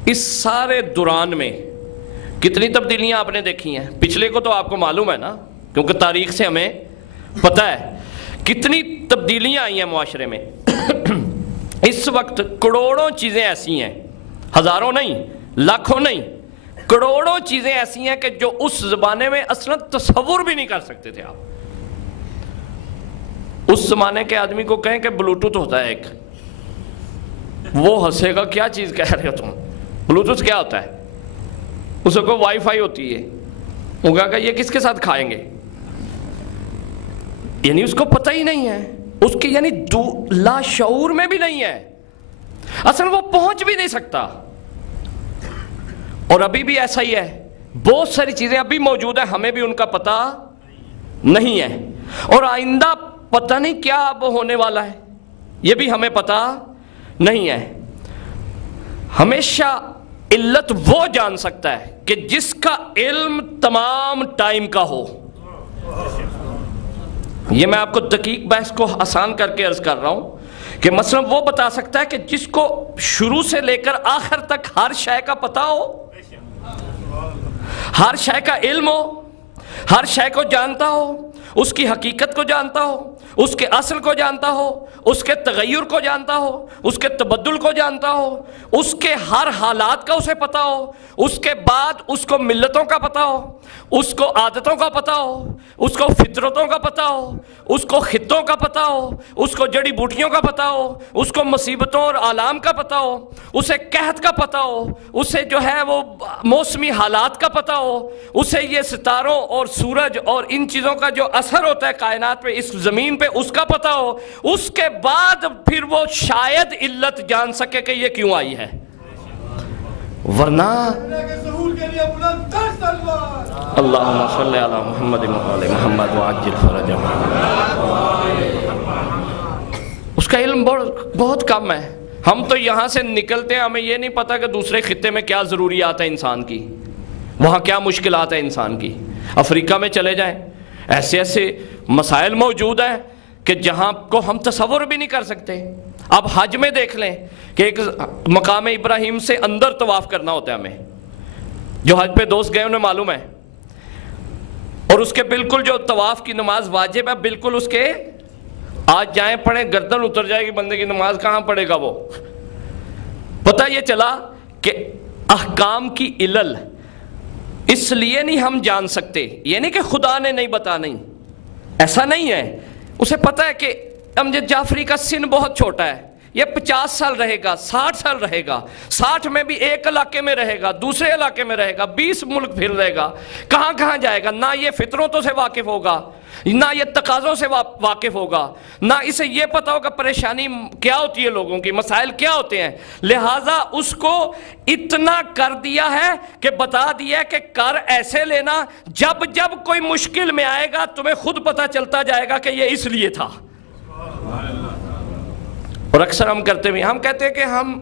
اس سارے دوران میں کتنی تبدیلیاں آپ نے دیکھی ہیں؟ پچھلے کو تو آپ کو معلوم ہے نا، کیونکہ تاریخ سے ہمیں پتہ ہے کتنی تبدیلیاں آئی ہیں معاشرے میں۔ اس وقت کروڑوں چیزیں ایسی ہیں، ہزاروں نہیں، لاکھوں نہیں، کروڑوں چیزیں ایسی ہیں کہ جو اس زمانے میں اصلا تصور بھی نہیں کر سکتے تھے آپ۔ اس زمانے کے آدمی کو کہیں کہ بلوٹوتھ ہوتا ہے ایک، وہ ہنسے گا، کیا چیز کہہ رہے ہو تم، بلوٹوتھ کیا ہوتا ہے؟ اس کو وائی فائی ہوتی ہے، وہ کہا کہ یہ کس کے ساتھ کھائیں گے، یعنی اس کو پتہ ہی نہیں ہے، اس کی یعنی لا شعور میں بھی نہیں ہے، اصل وہ پہنچ بھی نہیں سکتا۔ اور ابھی بھی ایسا ہی ہے، بہت ساری چیزیں ابھی موجود ہیں، ہمیں بھی ان کا پتہ نہیں ہے، اور آئندہ پتہ نہیں کیا اب ہونے والا ہے، یہ بھی ہمیں پتہ نہیں ہے۔ ہمیشہ علت وہ جان سکتا ہے کہ جس کا علم تمام ٹائم کا ہو۔ یہ میں آپ کو دقیق بحث کو آسان کر کے عرض کر رہا ہوں کہ مثلا وہ بتا سکتا ہے کہ جس کو شروع سے لے کر آخر تک ہر شے کا پتہ ہو، ہر شے کا علم ہو، ہر شے کو جانتا ہو، اس کی حقیقت کو جانتا ہو، اس کے اصل کو جانتا ہو، اس کے تغیر کو جانتا ہو، اس کے تبدل کو جانتا ہو، اس کے ہر حالات کا اسے پتہ ہو، اس کے بعد اس کو ملتوں کا پتہ ہو، اس کو عادتوں کا پتہ ہو، اس کو فطرتوں کا پتہ ہو، اس کو خطوں کا پتہ ہو، اس کو جڑی بوٹیوں کا پتہ ہو، اس کو مصیبتوں اور آلام کا پتہ ہو، اسے قحط کا پتہ ہو، اسے جو ہے وہ موسمی حالات کا پتہ ہو، اسے یہ ستاروں اور سورج اور ان چیزوں کا جو اثر ہوتا ہے کائنات پہ، اس زمین پہ، اس کا پتہ ہو، اس کے بعد پھر وہ شاید علت جان سکے کہ یہ کیوں آئی ہے، ورنہ اللہم صلی علی محمد وعلی محمد وعجل فرجہم، اس کا علم بہت کم ہے۔ ہم تو یہاں سے نکلتے ہیں، ہمیں یہ نہیں پتا کہ دوسرے خطے میں کیا ضروریات ہیں انسان کی، وہاں کیا مشکلات ہیں انسان کی۔ افریقہ میں چلے جائیں، ایسے ایسے مسائل موجود ہیں کہ جہاں کو ہم تصور بھی نہیں کر سکتے۔ اب حج میں دیکھ لیں کہ ایک مقام ابراہیم سے اندر طواف کرنا ہوتا ہے ہمیں، جو حج پہ دوست گئے انہیں معلوم ہے، اور اس کے بالکل جو طواف کی نماز واجب ہے، بالکل اس کے آج جائیں پڑھیں گردن اتر جائے گی بندے کی، نماز کہاں پڑھے گا وہ؟ پتہ یہ چلا کہ احکام کی علل اس لیے نہیں ہم جان سکتے، یہ نہیں کہ خدا نے نہیں بتا، نہیں، ایسا نہیں ہے۔ اسے پتہ ہے کہ امجد جعفری کا سن بہت چھوٹا ہے، یہ 50 سال رہے گا، 60 سال رہے گا، 60 میں بھی ایک علاقے میں رہے گا، دوسرے علاقے میں رہے گا، 20 ملک پھر رہے گا، کہاں کہاں جائے گا، نہ یہ فطرتوں سے واقف ہوگا، نہ یہ تقاضوں سے واقف ہوگا، نہ اسے یہ پتا ہوگا پریشانی کیا ہوتی ہے لوگوں کی، مسائل کیا ہوتے ہیں، لہٰذا اس کو اتنا کر دیا ہے کہ بتا دیا ہے کہ کر ایسے لینا، جب جب کوئی مشکل میں آئے گا تمہیں خود پتا چلتا جائے گا کہ یہ اس لیے تھا۔ اور اکثر ہم کرتے بھی، ہم کہتے ہیں کہ ہم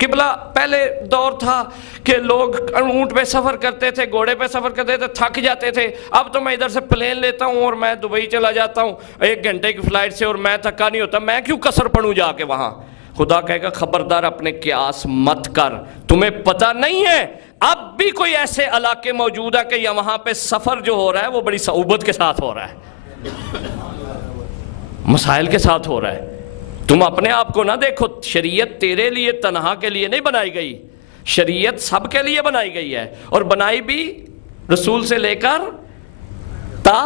قبلہ پہلے دور تھا کہ لوگ اونٹ پہ سفر کرتے تھے، گھوڑے پہ سفر کرتے تھے، تھک جاتے تھے، اب تو میں ادھر سے پلین لیتا ہوں اور میں دبئی چلا جاتا ہوں 1 گھنٹے کی فلائٹ سے، اور میں تھکا نہیں ہوتا، میں کیوں قصر پڑھوں جا کے وہاں؟ خدا کہے گا خبردار اپنے قیاس مت کر، تمہیں پتہ نہیں ہے اب بھی کوئی ایسے علاقے موجود ہے کہ وہاں پہ سفر جو ہو رہا ہے وہ بڑی صعوبت کے ساتھ ہو رہا ہے، مسائل کے ساتھ ہو رہا ہے۔ تم اپنے آپ کو نہ دیکھو، شریعت تیرے لیے تنہا کے لیے نہیں بنائی گئی، شریعت سب کے لیے بنائی گئی ہے، اور بنائی بھی رسول سے لے کر تا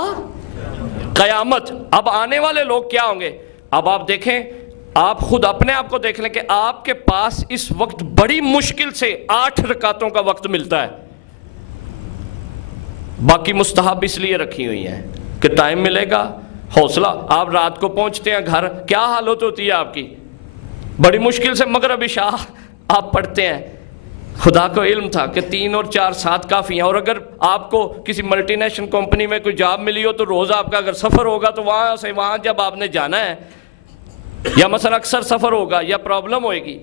قیامت۔ اب آنے والے لوگ کیا ہوں گے؟ اب آپ دیکھیں، آپ خود اپنے آپ کو دیکھ لیں کہ آپ کے پاس اس وقت بڑی مشکل سے 8 رکعتوں کا وقت ملتا ہے، باقی مستحب اس لیے رکھی ہوئی ہیں کہ ٹائم ملے گا، حوصلہ۔ آپ رات کو پہنچتے ہیں گھر، کیا حالت ہوتی ہے آپ کی؟ بڑی مشکل سے مغرب عشاء آپ پڑھتے ہیں۔ خدا کو علم تھا کہ 3 اور 4 7 کافی ہیں، اور اگر آپ کو کسی ملٹی نیشنل کمپنی میں کوئی جاب ملی ہو تو روز آپ کا اگر سفر ہوگا تو وہاں سے وہاں جب آپ نے جانا ہے، یا مثلا اکثر سفر ہوگا یا پرابلم ہوئے گی،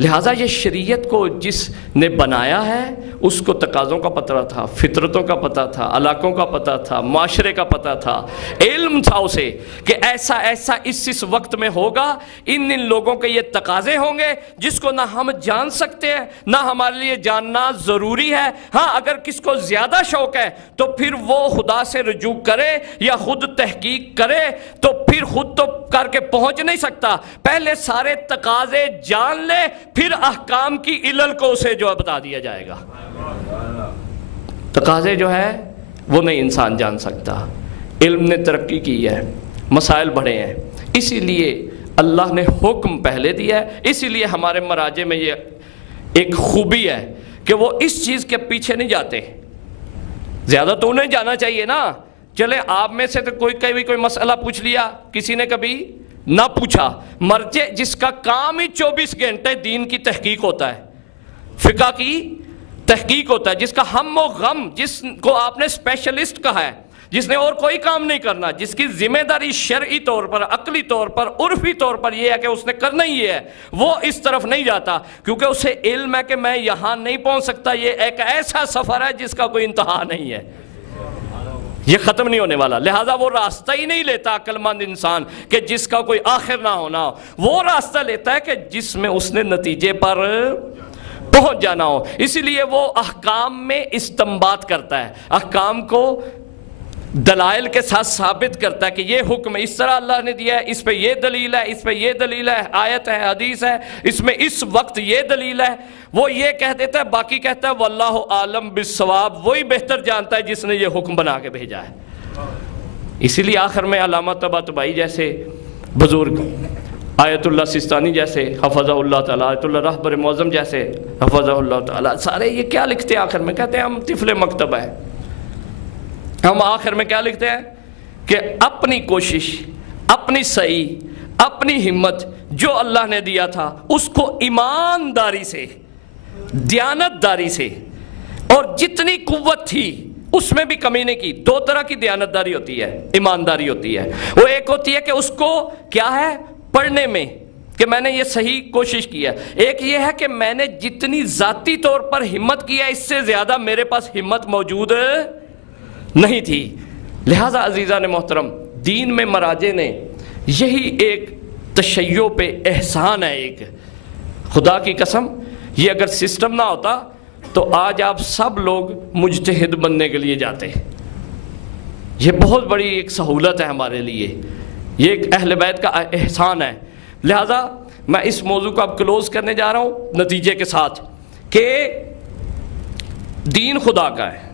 لہٰذا یہ شریعت کو جس نے بنایا ہے اس کو تقاضوں کا پتہ تھا، فطرتوں کا پتہ تھا، علاقوں کا پتہ تھا، معاشرے کا پتہ تھا، علم تھا اسے کہ ایسا ایسا اس وقت میں ہوگا، ان لوگوں کے یہ تقاضے ہوں گے جس کو نہ ہم جان سکتے ہیں نہ ہمارے لیے جاننا ضروری ہے۔ ہاں اگر کس کو زیادہ شوق ہے تو پھر وہ خدا سے رجوع کرے یا خود تحقیق کرے، تو پھر خود تو کر کے پہنچ نہیں سکتا، پہلے سارے تقاضے جان لے، پھر احکام کی علل کو اسے جو ہے بتا دیا جائے گا۔ تقاضے جو ہے وہ نہیں انسان جان سکتا۔ علم نے ترقی کی ہے، مسائل بڑھے ہیں، اسی لیے اللہ نے حکم پہلے دیا ہے، اسی لیے ہمارے مراجع میں یہ ایک خوبی ہے کہ وہ اس چیز کے پیچھے نہیں جاتے۔ زیادہ تو انہیں جانا چاہیے نا، چلے آپ میں سے تو کوئی مسئلہ پوچھ لیا، کسی نے کبھی نہ پوچھا، مرجع جس کا کام ہی 24 گھنٹے دین کی تحقیق ہوتا ہے، فقہ کی تحقیق ہوتا ہے، جس کا ہم و غم، جس کو آپ نے اسپیشلسٹ کہا ہے، جس نے اور کوئی کام نہیں کرنا، جس کی ذمہ داری شرعی طور پر، عقلی طور پر، عرفی طور پر یہ ہے کہ اس نے کرنا ہی ہے، وہ اس طرف نہیں جاتا، کیونکہ اسے علم ہے کہ میں یہاں نہیں پہنچ سکتا، یہ ایک ایسا سفر ہے جس کا کوئی انتہا نہیں ہے۔ یہ ختم نہیں ہونے والا. لہٰذا وہ راستہ ہی نہیں لیتا عقل مند انسان کہ جس کا کوئی آخر نہ ہونا ہو. وہ راستہ لیتا ہے کہ جس میں اس نے نتیجے پر پہنچ جانا ہو. اسی لیے وہ احکام میں استنباط کرتا ہے، احکام کو دلائل کے ساتھ ثابت کرتا ہے کہ یہ حکم اس طرح اللہ نے دیا ہے، اس پہ یہ دلیل ہے، اس پہ یہ دلیل ہے، آیت ہے، حدیث ہے، اس میں اس وقت یہ دلیل ہے. وہ یہ کہہ دیتا ہے، باقی کہتا ہے واللہ عالم بالصواب، وہی بہتر جانتا ہے جس نے یہ حکم بنا کے بھیجا ہے. اسی لیے آخر میں علامہ طباطبائی جیسے بزرگ، آیت اللہ سستانی جیسے حفظہ اللہ تعالیٰ، آیت اللہ رہبر معظم جیسے حفظہ اللہ تعالیٰ، سارے یہ کیا لکھتے ہیں آخر میں؟ کہتے ہیں ہم طفل مکتبہ ہے. ہم آخر میں کیا لکھتے ہیں کہ اپنی کوشش، اپنی سعی، اپنی ہمت جو اللہ نے دیا تھا اس کو ایمانداری سے، دیانتداری سے، اور جتنی قوت تھی اس میں بھی کمی نہیں کی. دو طرح کی دیانتداری ہوتی ہے، ایمانداری ہوتی ہے. وہ ایک ہوتی ہے کہ اس کو کیا ہے پڑھنے میں کہ میں نے یہ صحیح کوشش کی ہے. ایک یہ ہے کہ میں نے جتنی ذاتی طور پر ہمت کی ہے اس سے زیادہ میرے پاس ہمت موجود نہیں تھی. لہٰذا عزیزان محترم، دین میں مراجع نے یہی ایک تشیع پہ احسان ہے. ایک خدا کی قسم، یہ اگر سسٹم نہ ہوتا تو آج آپ سب لوگ مجتہد بننے کے لیے جاتے. یہ بہت بڑی ایک سہولت ہے ہمارے لیے، یہ ایک اہل بیت کا احسان ہے. لہٰذا میں اس موضوع کو اب کلوز کرنے جا رہا ہوں نتیجے کے ساتھ کہ دین خدا کا ہے،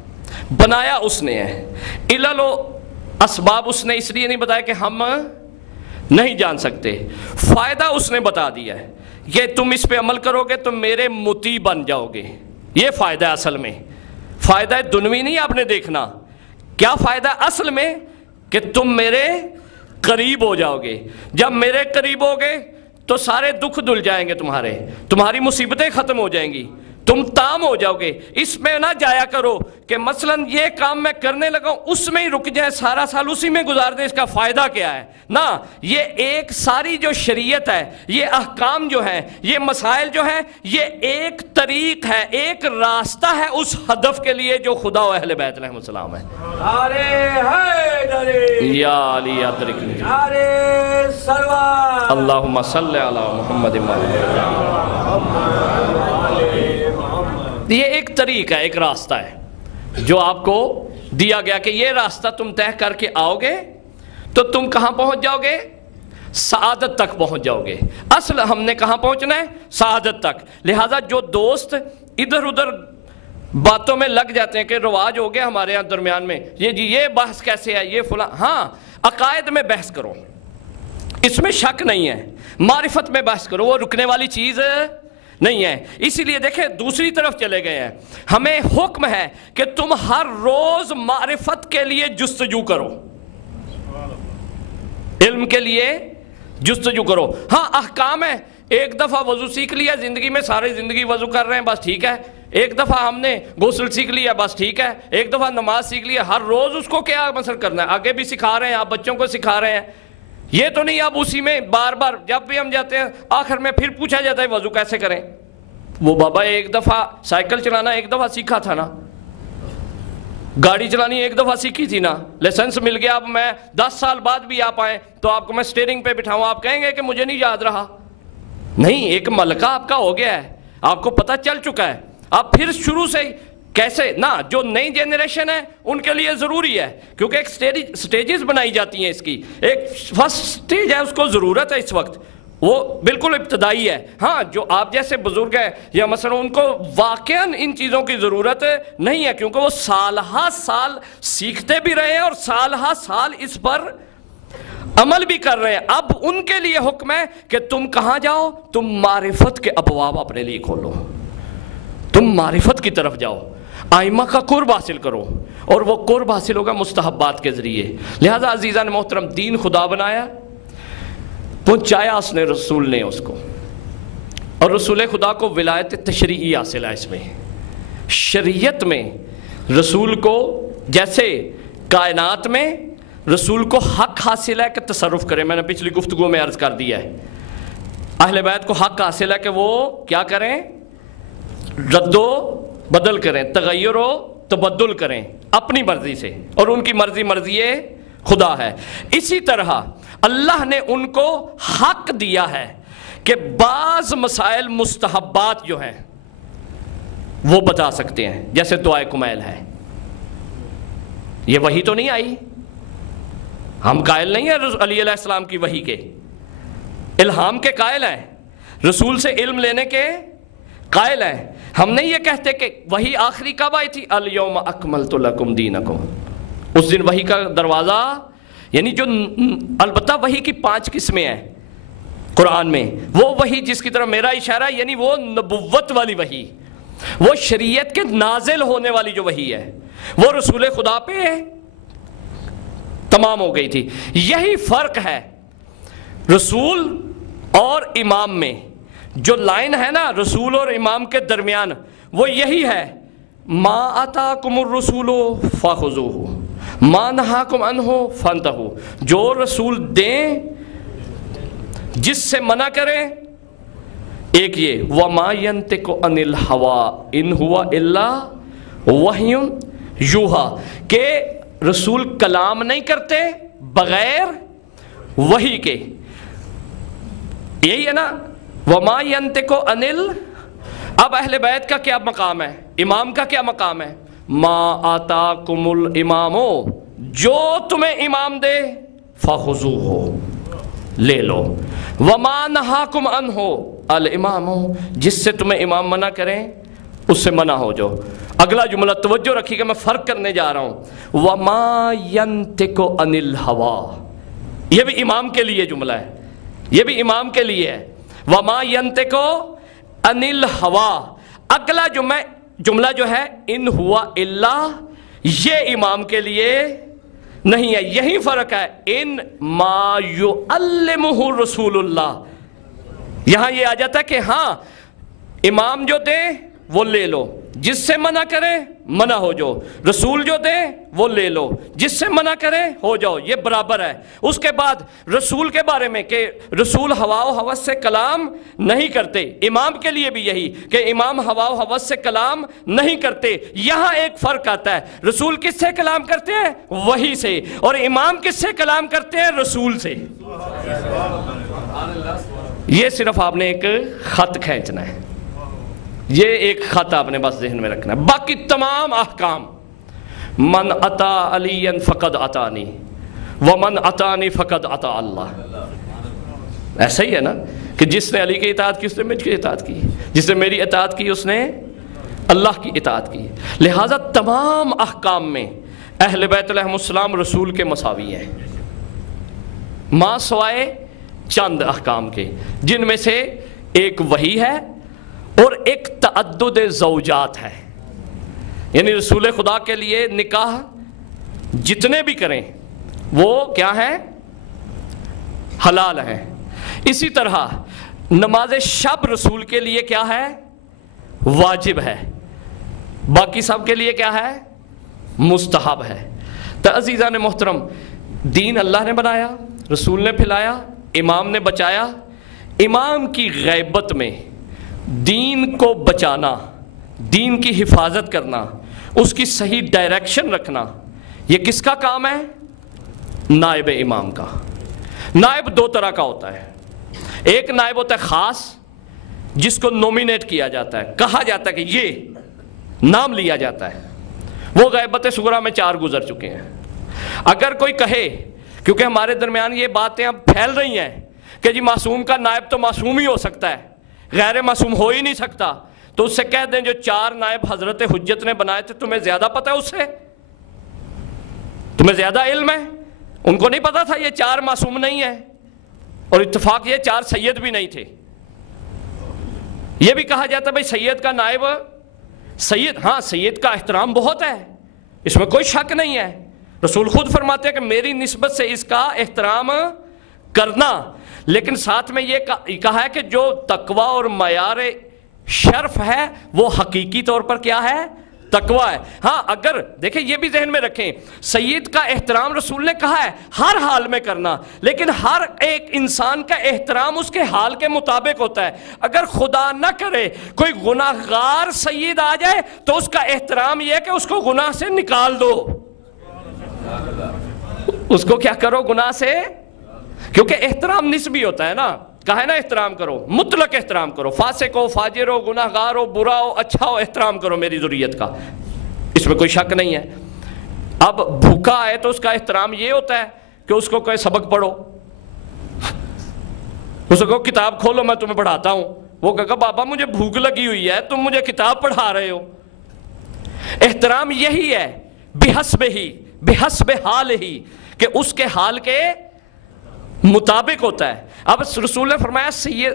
بنایا اس نے ہے. علل و اسباب اس نے اس لیے نہیں بتایا کہ ہم نہیں جان سکتے. فائدہ اس نے بتا دیا ہے کہ تم اس پہ عمل کرو گے تو میرے مطیع بن جاؤ گے. یہ فائدہ اصل میں فائدہ دنوی نہیں آپ نے دیکھنا. کیا فائدہ اصل میں؟ کہ تم میرے قریب ہو جاؤ گے. جب میرے قریب ہوگے تو سارے دکھ دھل جائیں گے، تمہاری مصیبتیں ختم ہو جائیں گی، تم تام ہو جاؤ گے. اس میں نہ جایا کرو کہ مثلا یہ کام میں کرنے لگا ہوں اس میں ہی رک جائیں، سارا سال اسی میں گزار دیں، اس کا فائدہ کیا ہے؟ نہ، یہ ایک ساری جو شریعت ہے، یہ احکام جو ہیں، یہ مسائل جو ہیں، یہ ایک طریق ہے، ایک راستہ ہے اس ہدف کے لیے جو خدا و اہل بیت علیہ السلام ہے. یا علی ادرکنی، اللہم صلی علی محمد. یہ ایک طریق ہے، ایک راستہ ہے جو آپ کو دیا گیا کہ یہ راستہ تم طے کر کے آؤ گے تو تم کہاں پہنچ جاؤ گے؟ سعادت تک پہنچ جاؤ گے. اصل ہم نے کہاں پہنچنا ہے؟ سعادت تک. لہٰذا جو دوست ادھر ادھر باتوں میں لگ جاتے ہیں کہ رواج ہو گیا ہمارے یہاں درمیان میں، یہ جی یہ بحث کیسے ہے، یہ فلاں، ہاں عقائد میں بحث کرو، اس میں شک نہیں ہے. معرفت میں بحث کرو، وہ رکنے والی چیز نہیں ہے. اسی لیے دیکھیں دوسری طرف چلے گئے ہیں. ہمیں حکم ہے کہ تم ہر روز معرفت کے لیے جستجو کرو، علم کے لیے جستجو کرو. ہاں احکام ہے، ایک دفعہ وضو سیکھ لیا زندگی میں، ساری زندگی وضو کر رہے ہیں بس ٹھیک ہے. ایک دفعہ ہم نے غسل سیکھ لیا بس ٹھیک ہے. ایک دفعہ نماز سیکھ لیا، ہر روز اس کو کیا مثلا کرنا ہے؟ آگے بھی سکھا رہے ہیں، آپ بچوں کو سکھا رہے ہیں. یہ تو نہیں آپ اسی میں بار بار جب بھی ہم جاتے ہیں آخر میں پھر پوچھا جاتا ہے وضو کیسے کریں. وہ بابا ایک دفعہ سائیکل چلانا ایک دفعہ سیکھا تھا نا، گاڑی چلانی ایک دفعہ سیکھی تھی نا، لائسنس مل گیا. اب میں 10 سال بعد بھی آپ آئیں تو آپ کو میں سٹیئرنگ پہ بٹھاؤں، آپ کہیں گے کہ مجھے نہیں یاد رہا. نہیں، ایک ملکہ آپ کا ہو گیا ہے، آپ کو پتہ چل چکا ہے. آپ پھر شروع سے کیسے نا، جو نئی جنریشن ہے ان کے لیے ضروری ہے کیونکہ ایک سٹیجز بنائی جاتی ہیں. اس کی ایک فرسٹ سٹیج ہے، اس کو ضرورت ہے اس وقت، وہ بالکل ابتدائی ہے. ہاں جو آپ جیسے بزرگ ہیں یا مثلا ان کو واقعاً ان چیزوں کی ضرورت نہیں ہے کیونکہ وہ سال ہا سال سیکھتے بھی رہے ہیں اور سال ہا سال اس پر عمل بھی کر رہے ہیں. اب ان کے لیے حکم ہے کہ تم کہاں جاؤ؟ تم معرفت کے ابواب اپنے لیے کھولو، تم معرفت کی طرف جاؤ، آئمہ کا قرب حاصل کرو، اور وہ قرب حاصل ہوگا مستحبات کے ذریعے. لہذا عزیزان محترم، دین خدا بنایا، پہنچایا اس نے رسول نے اس کو، اور رسول خدا کو ولایت تشریعی حاصل ہے. اس میں شریعت میں رسول کو جیسے کائنات میں رسول کو حق حاصل ہے کہ تصرف کرے. میں نے پچھلی گفتگو میں عرض کر دیا ہے اہل بیت کو حق حاصل ہے کہ وہ کیا کریں؟ رد و بدل کریں، تغیر و تبدل کریں اپنی مرضی سے، اور ان کی مرضی خدا ہے۔ اسی طرح اللہ نے ان کو حق دیا ہے کہ بعض مسائل مستحبات جو ہیں وہ بتا سکتے ہیں، جیسے دعائے کمیل ہے۔ یہ وحی تو نہیں آئی، ہم قائل نہیں ہیں علی علیہ السلام کی وحی کے، الہام کے قائل ہیں، رسول سے علم لینے کے قائل ہیں۔ ہم نہیں یہ کہتے کہ وحی آخری کب آئی تھی، الیوم اکملت لکم دینکم، اس دن وحی کا دروازہ، یعنی جو البتہ وحی کی 5 قسمیں ہیں قرآن میں، وہ وحی جس کی طرف میرا اشارہ ہے، یعنی وہ نبوت والی وحی، وہ شریعت کے نازل ہونے والی جو وحی ہے، وہ رسول خدا پہ تمام ہو گئی تھی۔ یہی فرق ہے رسول اور امام میں، جو لائن ہے نا رسول اور امام کے درمیان، وہ یہی ہے، ما آتاکم الرسول فخذوہ ما نہاکم عنہ فانتہوا، جو رسول دیں جس سے منع کریں، ایک یہ وما ینطق عن الہوی ان ہوا الا وحی یوحی، کہ رسول کلام نہیں کرتے بغیر وحی کے، یہی ہے نا وما ینطق عن اب اہل بیت کا کیا مقام ہے، امام کا کیا مقام ہے، ما آتاکم الامام، جو تمہیں امام دے فخذوہ، لے لو، وما نہاکم عنہ الامام، جس سے تمہیں امام منع کریں اس سے منع ہو جاؤ۔ اگلا جملہ توجہ رکھیے گا، میں فرق کرنے جا رہا ہوں، وما ینطق عن الہوی، یہ بھی امام کے لیے جملہ ہے، یہ بھی امام کے لیے ہے، وما ینطق عن الہوی۔ اگلا جملہ جو ہے ان ہوا الا، یہ امام کے لیے نہیں ہے، یہی فرق ہے، ان ما یعلمہ رسول اللہ، یہاں یہ آ جاتا ہے کہ ہاں امام جو دے وہ لے لو، جس سے منع کرے منع ہو جاؤ، رسول جو دے وہ لے لو، جس سے منع کرے ہو جاؤ، یہ برابر ہے۔ اس کے بعد رسول کے بارے میں کہ رسول ہوا و ہوس سے کلام نہیں کرتے، امام کے لیے بھی یہی کہ امام ہوا و ہوس سے کلام نہیں کرتے۔ یہاں ایک فرق آتا ہے، رسول کس سے کلام کرتے ہیں، وحی سے، اور امام کس سے کلام کرتے ہیں، رسول سے۔ یہ صرف آپ نے ایک خط کھینچنا ہے، یہ ایک خط آپ نے بس ذہن میں رکھنا ہے، باقی تمام احکام من اطاع علی فقد اطاعنی ومن اطاعنی فقد اطاع اللہ۔ ایسا ہی ہے نا کہ جس نے علی کی اطاعت کی اس نے مجھ کی اطاعت کی، جس نے میری اطاعت کی اس نے اللہ کی اطاعت کی۔ لہٰذا تمام احکام میں اہل بیت علیہ السلام رسول کے مساوی ہیں، ماں سوائے چند احکام کے، جن میں سے ایک وحی ہے اور ایک تعدد زوجات ہے، یعنی رسول خدا کے لیے نکاح جتنے بھی کریں وہ کیا ہیں، حلال ہیں۔ اسی طرح نماز شب رسول کے لیے کیا ہے، واجب ہے، باقی سب کے لیے کیا ہے، مستحب ہے۔ تو عزیزان محترم، دین اللہ نے بنایا، رسول نے پھیلایا، امام نے بچایا۔ امام کی غیبت میں دین کو بچانا، دین کی حفاظت کرنا، اس کی صحیح ڈائریکشن رکھنا، یہ کس کا کام ہے، نائب امام کا۔ نائب 2 طرح کا ہوتا ہے، ایک نائب ہوتا ہے خاص، جس کو نومینیٹ کیا جاتا ہے، کہا جاتا ہے کہ یہ نام لیا جاتا ہے، وہ غیبت صغریٰ میں 4 گزر چکے ہیں۔ اگر کوئی کہے، کیونکہ ہمارے درمیان یہ باتیں اب پھیل رہی ہیں کہ جی معصوم کا نائب تو معصوم ہی ہو سکتا ہے، غیر معصوم ہو ہی نہیں سکتا، تو اس سے کہہ دیں جو 4 نائب حضرت حجت نے بنائے تھے تمہیں زیادہ پتہ ہے، اس سے تمہیں زیادہ علم ہے، ان کو نہیں پتا تھا یہ 4 معصوم نہیں ہیں، اور اتفاق یہ 4 سید بھی نہیں تھے۔ یہ بھی کہا جاتا ہے بھائی سید کا نائب، سید، ہاں سید کا احترام بہت ہے، اس میں کوئی شک نہیں ہے، رسول خود فرماتے ہیں کہ میری نسبت سے اس کا احترام کرنا، لیکن ساتھ میں یہ کہا ہے کہ جو تقوی اور معیار شرف ہے وہ حقیقی طور پر کیا ہے، تقویٰ ہے۔ ہاں اگر دیکھیں یہ بھی ذہن میں رکھیں، سید کا احترام رسول نے کہا ہے ہر حال میں کرنا، لیکن ہر ایک انسان کا احترام اس کے حال کے مطابق ہوتا ہے۔ اگر خدا نہ کرے کوئی گناہ گار سید آ جائے تو اس کا احترام یہ ہے کہ اس کو گناہ سے نکال دو، اس کو کیا کرو، گناہ سے، کیونکہ احترام نسبی ہوتا ہے نا، کہا ہے نا احترام کرو، مطلق احترام کرو، فاسق ہو، فاجر ہو، گناہ گار ہو، برا ہو، اچھا ہو، احترام کرو میری ذریت کا، اس میں کوئی شک نہیں ہے۔ اب بھوکا ہے تو اس کا احترام یہ ہوتا ہے کہ اس کو کوئی سبق پڑھو، اس کو کتاب کھولو میں تمہیں پڑھاتا ہوں، وہ کہا بابا مجھے بھوک لگی ہوئی ہے تم مجھے کتاب پڑھا رہے ہو۔ احترام یہی ہے، بحسب حال ہی، کہ اس کے حال کے مطابق ہوتا ہے۔ اب رسول نے فرمایا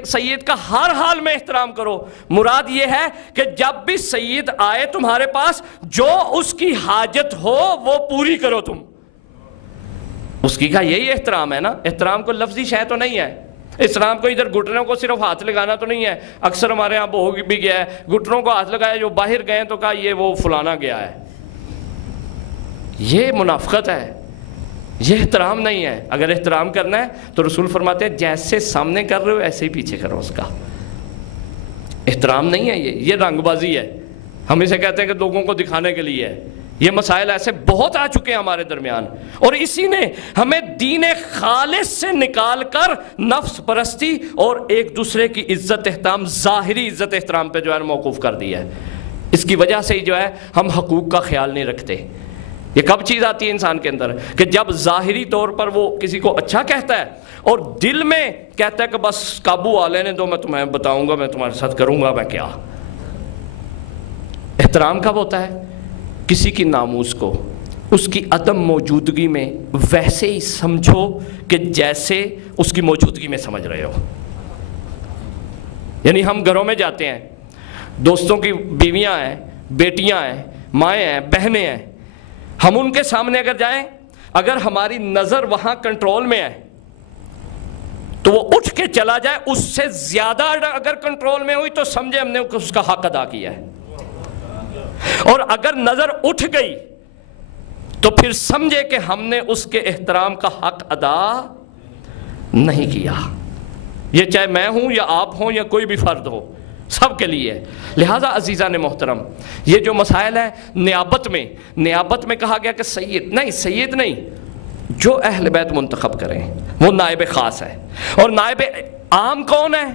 سید کا ہر حال میں احترام کرو، مراد یہ ہے کہ جب بھی سید آئے تمہارے پاس جو اس کی حاجت ہو وہ پوری کرو، تم اس کی کا یہی احترام ہے نا۔ احترام کو لفظی شے تو نہیں ہے، اسلام کو ادھر گھٹنوں کو صرف ہاتھ لگانا تو نہیں ہے۔ اکثر ہمارے ہاں ہو بھی گیا ہے، گھٹنوں کو ہاتھ لگایا، جو باہر گئے تو کہا یہ وہ فلانا گیا ہے، یہ منافقت ہے، یہ احترام نہیں ہے۔ اگر احترام کرنا ہے تو رسول فرماتے ہیں جیسے سامنے کر رہے ہو ایسے ہی پیچھے کرو، اس کا احترام نہیں ہے، یہ رنگ بازی ہے، ہم اسے کہتے ہیں کہ لوگوں کو دکھانے کے لیے ہے۔ یہ مسائل ایسے بہت آ چکے ہیں ہمارے درمیان، اور اسی نے ہمیں دین خالص سے نکال کر نفس پرستی اور ایک دوسرے کی عزت احترام، ظاہری عزت احترام پہ جو ہے موقوف کر دیا ہے۔ اس کی وجہ سے ہی جو ہے ہم حقوق کا خیال نہیں رکھتے۔ یہ کب چیز آتی ہے انسان کے اندر کہ جب ظاہری طور پر وہ کسی کو اچھا کہتا ہے اور دل میں کہتا ہے کہ بس قابو آ لینے دو، میں تمہیں بتاؤں گا، میں تمہارے ساتھ کروں گا میں کیا۔ احترام کب ہوتا ہے؟ کسی کی ناموس کو اس کی عدم موجودگی میں ویسے ہی سمجھو کہ جیسے اس کی موجودگی میں سمجھ رہے ہو۔ یعنی ہم گھروں میں جاتے ہیں، دوستوں کی بیویاں ہیں، بیٹیاں ہیں، مائیں ہیں، بہنیں ہیں، ہم ان کے سامنے اگر جائیں، اگر ہماری نظر وہاں کنٹرول میں ہے تو وہ اٹھ کے چلا جائے، اس سے زیادہ اگر کنٹرول میں ہوئی تو سمجھے ہم نے اس کا حق ادا کیا ہے، اور اگر نظر اٹھ گئی تو پھر سمجھے کہ ہم نے اس کے احترام کا حق ادا نہیں کیا۔ یہ چاہے میں ہوں یا آپ ہوں یا کوئی بھی فرد ہو، سب کے لیے۔ لہٰذا عزیزان محترم، یہ جو مسائل ہے نیابت میں کہا گیا کہ سید نہیں، جو اہل بیت منتخب کریں وہ نائب خاص ہے۔ اور نائب عام کون ہے؟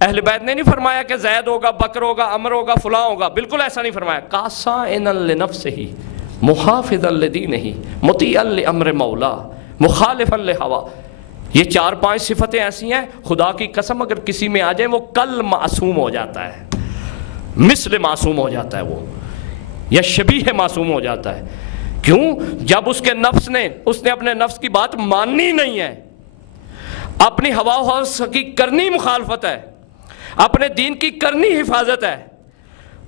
اہل بیت نے نہیں فرمایا کہ زید ہوگا، بکر ہوگا، عمر ہوگا، فلاں ہوگا، بالکل ایسا نہیں فرمایا۔ قاصئا لنفسہ محافظا لدینہ مطیعا لامر مولا مخالفا لہوا۔ یہ 4-5 صفتیں ایسی ہیں، خدا کی قسم اگر کسی میں آ جائیں وہ کل معصوم ہو جاتا ہے، مثل معصوم ہو جاتا ہے وہ، یا شبیہ معصوم ہو جاتا ہے۔ کیوں؟ جب اس کے نفس نے اپنے نفس کی بات ماننی نہیں ہے، اپنی ہوا و ہوس کی کرنی مخالفت ہے، اپنے دین کی کرنی حفاظت ہے،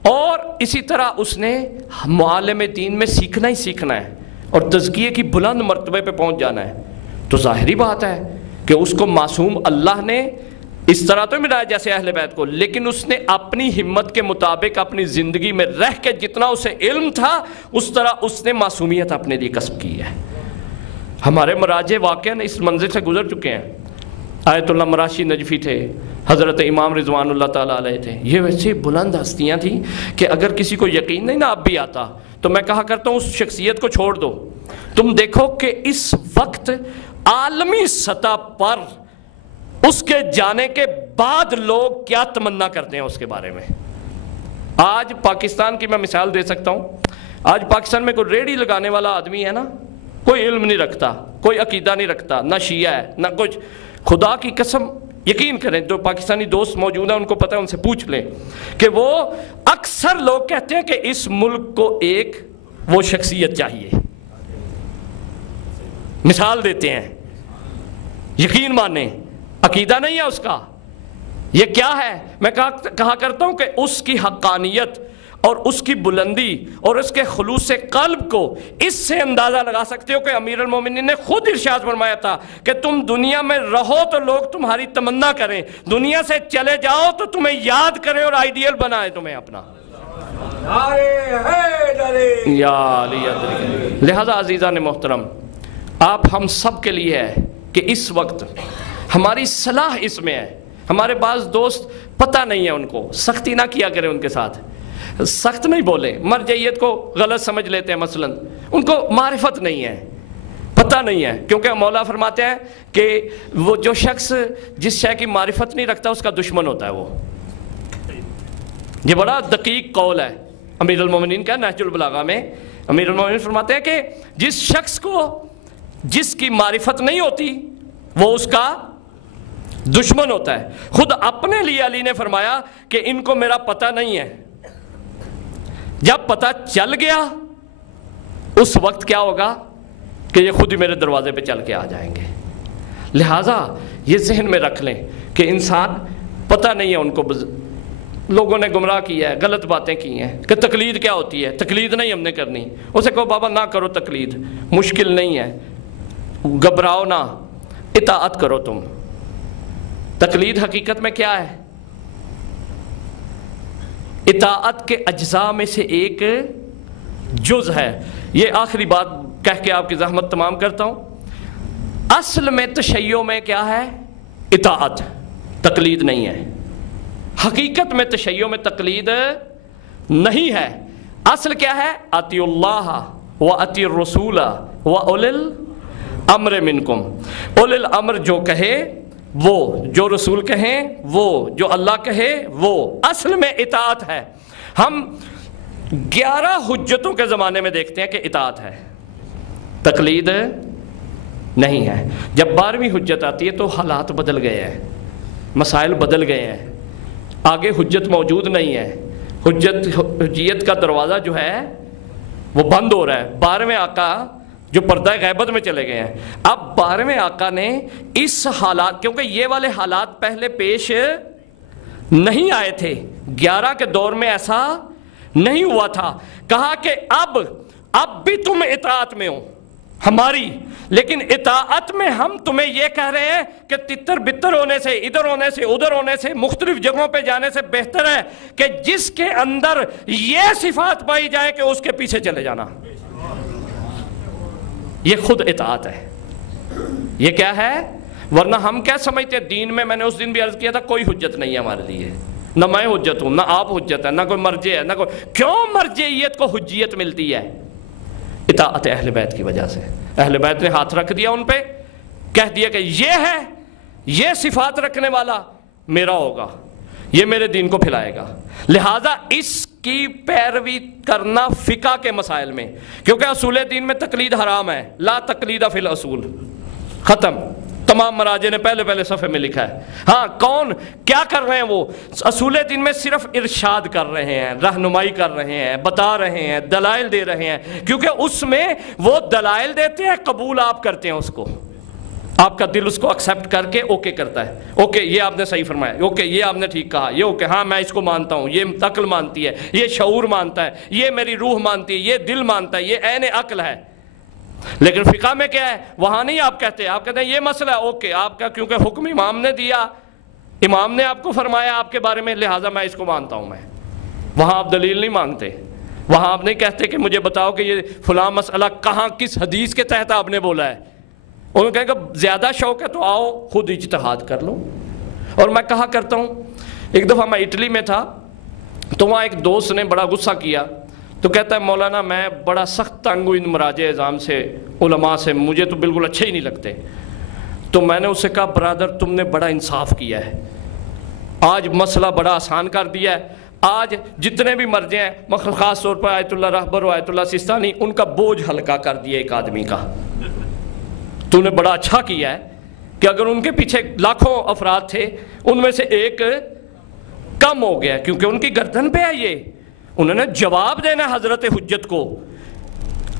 اور اسی طرح اس نے معالم دین میں سیکھنا ہی سیکھنا ہے اور تزکیے کی بلند مرتبے پہ پہنچ جانا ہے، تو ظاہری بات ہے کہ اس کو معصوم اللہ نے اس طرح تو ملایا جیسے اہل بیت کو، لیکن اس نے اپنی ہمت کے مطابق اپنی زندگی میں رہ کے جتنا اسے علم تھا اس طرح اس نے معصومیت اپنے لیے کسب کی ہے۔ ہمارے مراجع واقعاً اس منزل سے گزر چکے ہیں۔ آیت اللہ مراشی نجفی تھے، حضرت امام رضوان اللہ تعالیٰ علیہ تھے، یہ ویسے بلند ہستیاں تھیں کہ اگر کسی کو یقین نہیں نا اب بھی آتا تو میں کہا کرتا ہوں اس شخصیت کو چھوڑ دو، تم دیکھو کہ اس وقت عالمی سطح پر اس کے جانے کے بعد لوگ کیا تمنا کرتے ہیں اس کے بارے میں۔ آج پاکستان کی میں مثال دے سکتا ہوں، آج پاکستان میں کوئی ریڑھی لگانے والا آدمی ہے نا، کوئی علم نہیں رکھتا، کوئی عقیدہ نہیں رکھتا، نہ شیعہ ہے نہ کچھ، خدا کی قسم یقین کریں، جو پاکستانی دوست موجود ہیں ان کو پتہ ہے، ان سے پوچھ لیں کہ وہ اکثر لوگ کہتے ہیں کہ اس ملک کو ایک وہ شخصیت چاہیے، مثال دیتے ہیں، یقین مانیں، عقیدہ نہیں ہے اس کا، یہ کیا ہے؟ میں کہا کرتا ہوں کہ اس کی حقانیت اور اس کی بلندی اور اس کے خلوص قلب کو اس سے اندازہ لگا سکتے ہو کہ امیر المومنین نے خود ارشاد فرمایا تھا کہ تم دنیا میں رہو تو لوگ تمہاری تمنا کریں، دنیا سے چلے جاؤ تو تمہیں یاد کریں اور آئیڈیل بنائے تمہیں اپنا۔ یا علی ادرک۔ لہذا عزیزان محترم، آپ ہم سب کے لیے ہے کہ اس وقت ہماری صلاح اس میں ہے۔ ہمارے بعض دوست پتہ نہیں ہے، ان کو سختی نہ کیا کریں، ان کے ساتھ سخت نہیں بولیں، مرجعیت کو غلط سمجھ لیتے ہیں، مثلا ان کو معرفت نہیں ہے، پتہ نہیں ہے، کیونکہ مولا فرماتے ہیں کہ وہ جو شخص جس شے کی معرفت نہیں رکھتا اس کا دشمن ہوتا ہے وہ۔ یہ بڑا دقیق قول ہے امیر المومنین کا نہج البلاغہ میں۔ امیر المومنین فرماتے ہیں کہ جس شخص کو جس کی معرفت نہیں ہوتی وہ اس کا دشمن ہوتا ہے۔ خود اپنے لیے علی نے فرمایا کہ ان کو میرا پتہ نہیں ہے، جب پتہ چل گیا اس وقت کیا ہوگا کہ یہ خود ہی میرے دروازے پہ چل کے آ جائیں گے۔ لہٰذا یہ ذہن میں رکھ لیں کہ انسان پتہ نہیں ہے، ان کو لوگوں نے گمراہ کیا ہے، غلط باتیں کی ہیں کہ تقلید کیا ہوتی ہے، تقلید نہیں ہم نے کرنی۔ اسے کہو بابا نہ کرو تقلید، مشکل نہیں ہے، گھبراؤ نہ، اطاعت کرو تم۔ تقلید حقیقت میں کیا ہے؟ اطاعت کے اجزاء میں سے ایک جز ہے۔ یہ آخری بات کہہ کے آپ کی زحمت تمام کرتا ہوں۔ اصل میں تشیع میں کیا ہے؟ اطاعت، تقلید نہیں ہے۔ حقیقت میں تشیع میں تقلید نہیں ہے۔ اصل کیا ہے؟ اطیع اللہ و اطیع الرسول و اولی الامر منکم۔ اولی الامر جو کہے وہ، جو رسول کہیں وہ، جو اللہ کہے وہ، اصل میں اطاعت ہے۔ ہم 11 حجتوں کے زمانے میں دیکھتے ہیں کہ اطاعت ہے، تقلید نہیں ہے۔ جب 12ویں حجت آتی ہے تو حالات بدل گئے ہیں، مسائل بدل گئے ہیں، آگے حجت موجود نہیں ہے، حجیت کا دروازہ جو ہے وہ بند ہو رہا ہے۔ 12ویں آقا جو پردہ غیبت میں چلے گئے ہیں، اب 12ویں آقا نے اس حالات، کیونکہ یہ والے حالات پہلے پیش نہیں آئے تھے، 11 کے دور میں ایسا نہیں ہوا تھا، کہا کہ اب بھی تم اطاعت میں ہو ہماری، لیکن اطاعت میں ہم تمہیں یہ کہہ رہے ہیں کہ تتر بتر ہونے سے، ادھر ہونے سے ادھر ہونے سے، مختلف جگہوں پہ جانے سے بہتر ہے کہ جس کے اندر یہ صفات پائی جائے کہ اس کے پیچھے چلے جانا۔ یہ خود اطاعت ہے۔ یہ کیا ہے؟ ورنہ ہم کیا سمجھتے ہیں دین میں نے اس دن بھی عرض کیا تھا کوئی حجت نہیں ہے ہمارے لیے، نہ میں حجت ہوں، نہ آپ حجت ہے، نہ کوئی مرجع ہے، نہ کوئی۔ کیوں مرجعیت کو حجیت ملتی ہے؟ اطاعت اہل بیت کی وجہ سے۔ اہل بیت نے ہاتھ رکھ دیا ان پہ، کہہ دیا کہ یہ ہے، یہ صفات رکھنے والا میرا ہوگا، یہ میرے دین کو پھیلائے گا۔ لہٰذا اس کی پیروی کرنا فقہ کے مسائل میں، کیونکہ اصول دین میں تقلید حرام ہے، لا تقلید فی الاصول، ختم۔ تمام مراجع نے پہلے صفحے میں لکھا ہے۔ ہاں کون کیا کر رہے ہیں؟ وہ اصول دین میں صرف ارشاد کر رہے ہیں، رہنمائی کر رہے ہیں، بتا رہے ہیں، دلائل دے رہے ہیں، کیونکہ اس میں وہ دلائل دیتے ہیں، قبول آپ کرتے ہیں اس کو، آپ کا دل اس کو ایکسیپٹ کر کے اوکے کرتا ہے، اوکے یہ آپ نے صحیح فرمایا، اوکے یہ آپ نے ٹھیک کہا، یہ اوکے ہاں میں اس کو مانتا ہوں، یہ عقل مانتی ہے، یہ شعور مانتا ہے، یہ میری روح مانتی ہے، یہ دل مانتا ہے، یہ عین عقل ہے۔ لیکن فقہ میں کیا ہے؟ وہاں نہیں آپ کہتے ہیں یہ مسئلہ ہے، اوکے آپ کا، کیونکہ حکم امام نے دیا، امام نے آپ کو فرمایا آپ کے بارے میں، لہٰذا میں اس کو مانتا ہوں۔ میں وہاں آپ دلیل نہیں مانگتے، وہاں آپ نہیں کہتے کہ مجھے بتاؤ کہ یہ فلاں مسئلہ کہاں کس حدیث کے تحت آپ نے بولا ہے۔ انہوں نے کہا کہ زیادہ شوق ہے تو آؤ خود اجتہاد کر لو۔ اور میں کہا کرتا ہوں، ایک دفعہ میں اٹلی میں تھا تو وہاں ایک دوست نے بڑا غصہ کیا، تو کہتا ہے مولانا میں بڑا سخت تنگ ہوں ان مراجع اعظام سے، علماء سے، مجھے تو بالکل اچھے ہی نہیں لگتے۔ تو میں نے اس سے کہا برادر تم نے بڑا انصاف کیا ہے، آج مسئلہ بڑا آسان کر دیا ہے، آج جتنے بھی مرجع ہیں، خاص طور پر آیت اللہ رہبر و آیت اللہ سستانی، ان کا بوجھ ہلکا کر دیا ایک آدمی کا۔ تو نے بڑا اچھا کیا ہے کہ اگر ان کے پیچھے لاکھوں افراد تھے ان میں سے ایک کم ہو گیا، کیونکہ ان کی گردن پہ ہے یہ، انہوں نے جواب دینا حضرت حجت کو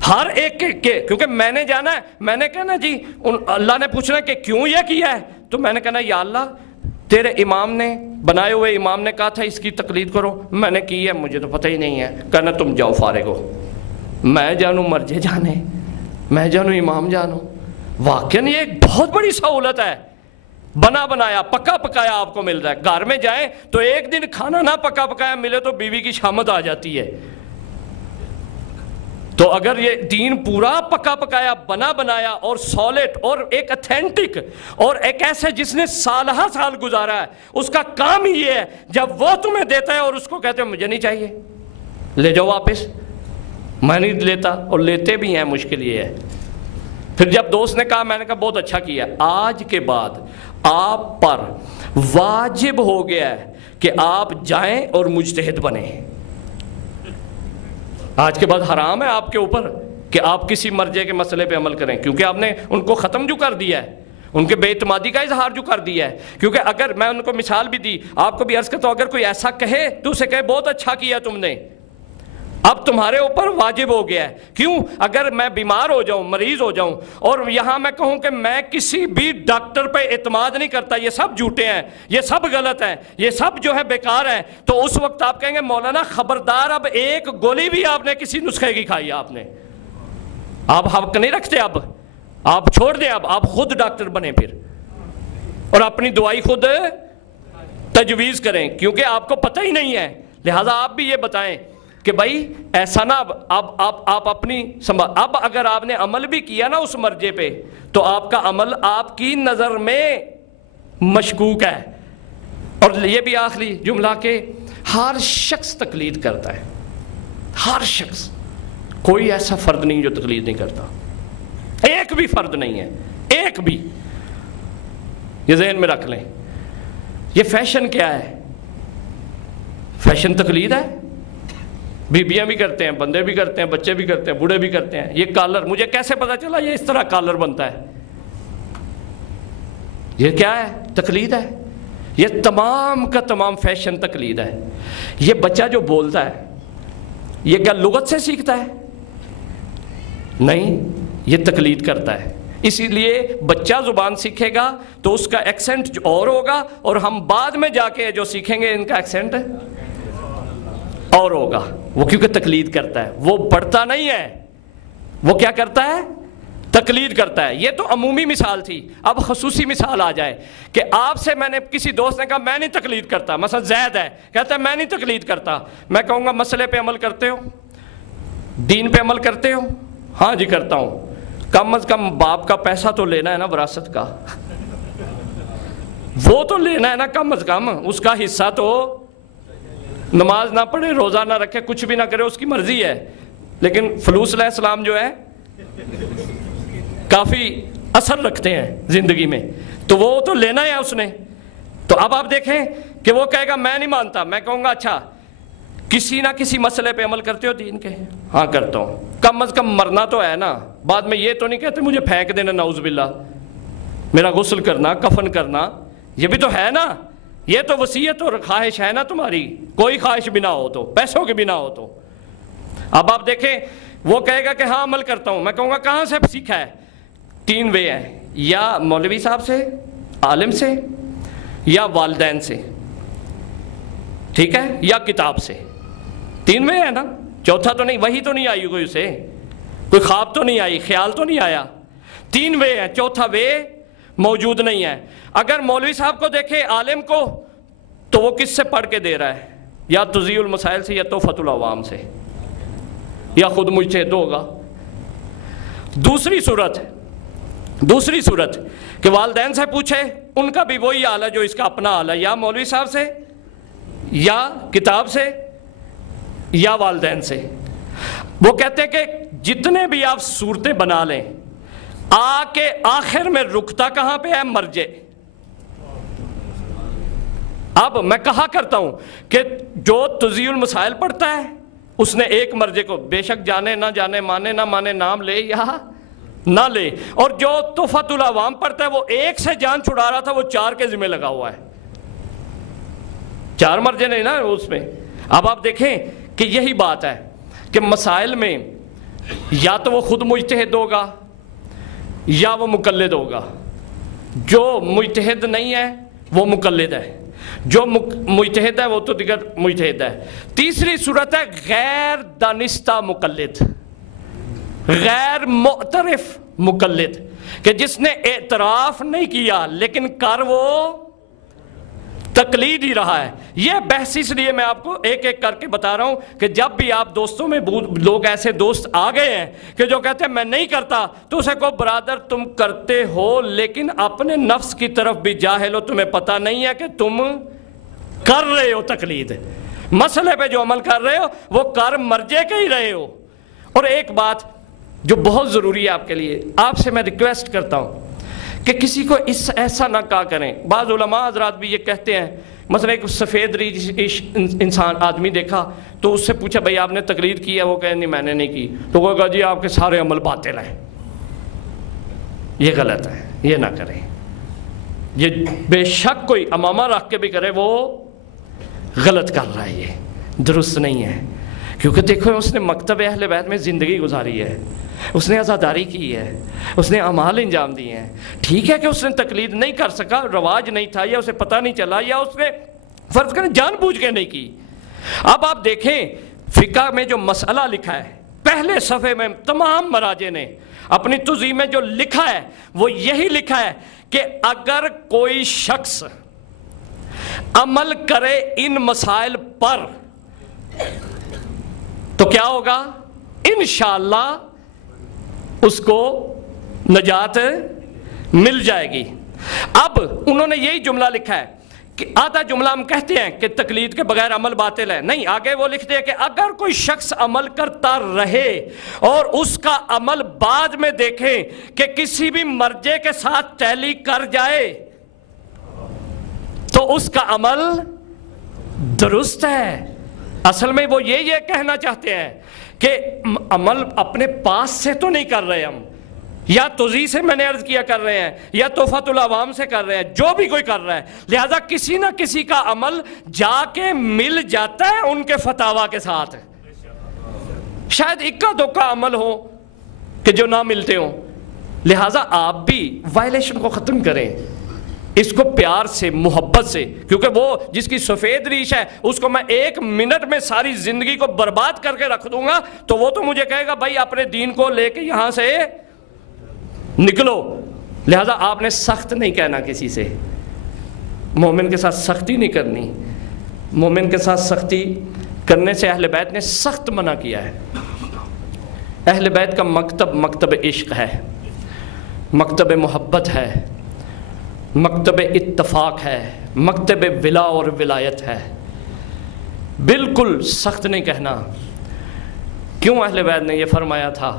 ہر ایک کے، کیونکہ میں نے جانا ہے، میں نے کہنا جی اللہ نے پوچھنا کہ کیوں یہ کیا ہے، تو میں نے کہنا یا اللہ تیرے امام نے، بنائے ہوئے امام نے کہا تھا اس کی تقلید کرو، میں نے کی ہے، مجھے تو پتہ ہی نہیں ہے، کہنا تم جاؤ فارغ ہو، میں جانوں مرجع جانے، میں جانوں امام جانوں۔ واقعاً یہ ایک بہت بڑی سہولت ہے، بنا بنایا پکا پکایا آپ کو مل رہا ہے۔ گھر میں جائیں تو ایک دن کھانا نہ پکا پکایا ملے تو بیوی کی شامت آ جاتی ہے، تو اگر یہ دین پورا پکا پکایا بنا بنایا اور سالڈ اور ایک اتھینٹک اور ایک ایسے جس نے سالہ سال گزارا ہے، اس کا کام ہی یہ ہے جب وہ تمہیں دیتا ہے اور اس کو کہتے ہیں مجھے نہیں چاہیے، لے جاؤ واپس، میں نہیں لیتا، اور لیتے بھی ہیں، مشکل یہ ہے۔ پھر جب دوست نے کہا، میں نے کہا بہت اچھا کیا، آج کے بعد آپ پر واجب ہو گیا ہے کہ آپ جائیں اور مجتہد بنیں۔ آج کے بعد حرام ہے آپ کے اوپر کہ آپ کسی مرجع کے مسئلے پہ عمل کریں، کیونکہ آپ نے ان کو ختم جو کر دیا ہے، ان کے بے اعتمادی کا اظہار جو کر دیا ہے۔ کیونکہ اگر میں ان کو مثال بھی دی، آپ کو بھی عرض کرتا ہوں، اگر کوئی ایسا کہے تو اسے کہے بہت اچھا کیا تم نے، اب تمہارے اوپر واجب ہو گیا ہے۔ کیوں؟ اگر میں بیمار ہو جاؤں، مریض ہو جاؤں، اور یہاں میں کہوں کہ میں کسی بھی ڈاکٹر پہ اعتماد نہیں کرتا، یہ سب جھوٹے ہیں، یہ سب غلط ہیں، یہ سب جو ہے بیکار ہیں، تو اس وقت آپ کہیں گے مولانا خبردار، اب ایک گولی بھی آپ نے کسی نسخے کی کھائی، آپ نے، آپ حق نہیں رکھتے، اب آپ چھوڑ دیں، اب آپ خود ڈاکٹر بنیں پھر، اور اپنی دوائی خود تجویز کریں، کیونکہ آپ کو پتہ ہی نہیں ہے۔ لہٰذا آپ بھی یہ بتائیں کہ بھائی ایسا نہ، اب آپ اپنی سنبھال، اب اگر آپ نے عمل بھی کیا نا اس مرجے پہ، تو آپ کا عمل آپ کی نظر میں مشکوک ہے۔ اور یہ بھی آخری جملہ کہ ہر شخص تقلید کرتا ہے، ہر شخص، کوئی ایسا فرد نہیں جو تقلید نہیں کرتا، ایک بھی فرد نہیں ہے، ایک بھی، یہ ذہن میں رکھ لیں۔ یہ فیشن کیا ہے؟ فیشن تقلید ہے، بیویاں بھی کرتے ہیں، بندے بھی کرتے ہیں، بچے بھی کرتے ہیں، بوڑھے بھی کرتے ہیں۔ یہ کالر، مجھے کیسے پتا چلا یہ اس طرح کالر بنتا ہے؟ یہ کیا ہے؟ تقلید ہے۔ یہ تمام کا تمام فیشن تقلید ہے۔ یہ بچہ جو بولتا ہے، یہ کیا لغت سے سیکھتا ہے؟ نہیں، یہ تقلید کرتا ہے۔ اسی لیے بچہ زبان سیکھے گا تو اس کا ایکسنٹ اور ہوگا، اور ہم بعد میں جا کے جو سیکھیں گے ان کا ایکسنٹ اور ہوگا، وہ کیونکہ تقلید کرتا ہے، وہ پڑھتا نہیں ہے، وہ کیا کرتا ہے؟ تقلید کرتا ہے۔ یہ تو عمومی مثال تھی، اب خصوصی مثال آ جائے کہ آپ سے میں نے، کسی دوست نے کہا میں نہیں تقلید کرتا، مثلا زید ہے، کہتا ہے میں نہیں تقلید کرتا، میں کہوں گا مسئلے پہ عمل کرتے ہو؟ دین پہ عمل کرتے ہو؟ ہاں جی کرتا ہوں۔ کم از کم باپ کا پیسہ تو لینا ہے نا، وراثت کا، وہ تو لینا ہے نا، کم از کم اس کا حصہ تو، نماز نہ پڑھے، روزہ نہ رکھے، کچھ بھی نہ کرے، اس کی مرضی ہے، لیکن فلوس علیہ السلام جو ہے کافی اثر رکھتے ہیں زندگی میں، تو وہ تو لینا ہے اس نے۔ تو اب آپ دیکھیں کہ وہ کہے گا میں نہیں مانتا، میں کہوں گا اچھا کسی نہ کسی مسئلے پہ عمل کرتے ہو دین کے؟ ہاں کرتا ہوں۔ کم از کم مرنا تو ہے نا، بعد میں یہ تو نہیں کہتے مجھے پھینک دینا نعوذ باللہ، میرا غسل کرنا، کفن کرنا، یہ بھی تو ہے نا، یہ تو وصیت اور خواہش ہے نا تمہاری، کوئی خواہش بھی نہ ہو تو، پیسوں کے بھی نہ ہو تو۔ اب آپ دیکھیں وہ کہے گا کہ ہاں عمل کرتا ہوں، میں کہوں گا کہاں سے سیکھا ہے؟ 3 وے ہیں، یا مولوی صاحب سے، عالم سے، یا والدین سے، ٹھیک ہے، یا کتاب سے۔ 3 وے ہے نا، چوتھا تو نہیں، وہی تو نہیں آئی کوئی اسے، کوئی خواب تو نہیں آئی، خیال تو نہیں آیا۔ 3 وے ہیں، چوتھا وے موجود نہیں ہے۔ اگر مولوی صاحب کو دیکھے، عالم کو، تو وہ کس سے پڑھ کے دے رہا ہے؟ یا تضیع المسائل سے، یا تحفۃ العوام سے، یا خود مجتہد ہوگا۔ دوسری صورت کہ والدین سے پوچھے، ان کا بھی وہی حال ہے جو اس کا اپنا حال ہے، یا مولوی صاحب سے، یا کتاب سے، یا والدین سے۔ وہ کہتے ہیں کہ جتنے بھی آپ صورتیں بنا لیں، آ کے آخر میں رکتا کہاں پہ ہے؟ مرجع۔ اب میں کہا کرتا ہوں کہ جو تضیع المسائل پڑھتا ہے اس نے ایک مرجع کو، بے شک جانے نہ جانے، مانے نہ مانے، نام لے یا نہ لے، اور جو تحفۃ العوام پڑھتا ہے وہ ایک سے جان چھڑا رہا تھا، وہ 4 کے ذمہ لگا ہوا ہے، 4 مرجع نہیں نا اس میں۔ اب آپ دیکھیں کہ یہی بات ہے کہ مسائل میں یا تو وہ خود مجتہد ہوگا یا وہ مقلد ہوگا۔ جو مجتہد نہیں ہے وہ مقلد ہے، جو مجتہد ہے وہ تو دیگر مجتہد ہے۔ تیسری صورت ہے غیر دانستہ مقلد، غیر معترف مقلد، کہ جس نے اعتراف نہیں کیا لیکن کر وہ تقلید ہی رہا ہے۔ یہ بحث اس لیے میں آپ کو ایک ایک کر کے بتا رہا ہوں کہ جب بھی آپ دوستوں میں لوگ ایسے دوست آ گئے ہیں کہ جو کہتے ہیں میں نہیں کرتا، تو اسے کہو برادر تم کرتے ہو لیکن اپنے نفس کی طرف بھی جاہل ہو، تمہیں پتہ نہیں ہے کہ تم کر رہے ہو تقلید، مسئلے پہ جو عمل کر رہے ہو وہ کر مرجے کے ہی رہے ہو۔ اور ایک بات جو بہت ضروری ہے آپ کے لیے، آپ سے میں ریکویسٹ کرتا ہوں کہ کسی کو ایسا نہ کہا کریں۔ بعض علماء حضرات بھی یہ کہتے ہیں، مثلا ایک سفید ریش انسان آدمی دیکھا تو اس سے پوچھا بھائی آپ نے تقلید کی ہے؟ وہ کہے نہیں میں نے نہیں کی، تو وہ کہا جی آپ کے سارے عمل باطل ہیں۔ یہ غلط ہے، یہ نہ کریں۔ یہ بے شک کوئی امامہ رکھ کے بھی کرے وہ غلط کر رہا ہے، یہ درست نہیں ہے۔ کیونکہ دیکھو اس نے مکتب اہل بیت میں زندگی گزاری ہے، اس نے عزاداری کی ہے، اس نے اعمال انجام دیے ہیں۔ ٹھیک ہے کہ اس نے تقلید نہیں کر سکا، رواج نہیں تھا، یا اسے پتہ نہیں چلا، یا اس نے فرض کریں جان بوجھ کے نہیں کی۔ اب آپ دیکھیں فقہ میں جو مسئلہ لکھا ہے، پہلے صفحے میں تمام مراجع نے اپنی توضیح میں جو لکھا ہے وہ یہی لکھا ہے کہ اگر کوئی شخص عمل کرے ان مسائل پر تو کیا ہوگا؟ انشاءاللہ اس کو نجات مل جائے گی۔ اب انہوں نے یہی جملہ لکھا ہے کہ آدھا جملہ ہم کہتے ہیں کہ تقلید کے بغیر عمل باطل ہے، نہیں، آگے وہ لکھتے ہیں کہ اگر کوئی شخص عمل کرتا رہے اور اس کا عمل بعد میں دیکھیں کہ کسی بھی مرجع کے ساتھ ٹیلی کر جائے تو اس کا عمل درست ہے۔ اصل میں وہ یہ کہنا چاہتے ہیں کہ عمل اپنے پاس سے تو نہیں کر رہے ہم، یا توضیح سے میں نے عرض کیا کر رہے ہیں، یا تحفۃ العوام سے کر رہے ہیں، جو بھی کوئی کر رہا ہے، لہذا کسی نہ کسی کا عمل جا کے مل جاتا ہے ان کے فتاویٰ کے ساتھ۔ شاید اکا دکا عمل ہو کہ جو نہ ملتے ہوں، لہذا آپ بھی وائلیشن کو ختم کریں، اس کو پیار سے، محبت سے، کیونکہ وہ جس کی سفید ریش ہے اس کو میں 1 منٹ میں ساری زندگی کو برباد کر کے رکھ دوں گا تو وہ تو مجھے کہے گا بھائی اپنے دین کو لے کے یہاں سے نکلو۔ لہذا آپ نے سخت نہیں کہنا کسی سے، مومن کے ساتھ سختی نہیں کرنی، مومن کے ساتھ سختی کرنے سے اہل بیت نے سخت منع کیا ہے۔ اہل بیت کا مکتب عشق ہے، مکتب محبت ہے، مکتب اتفاق ہے، مکتب ولا اور ولایت ہے۔ بالکل سخت نہیں کہنا۔ کیوں اہل بیت نے یہ فرمایا تھا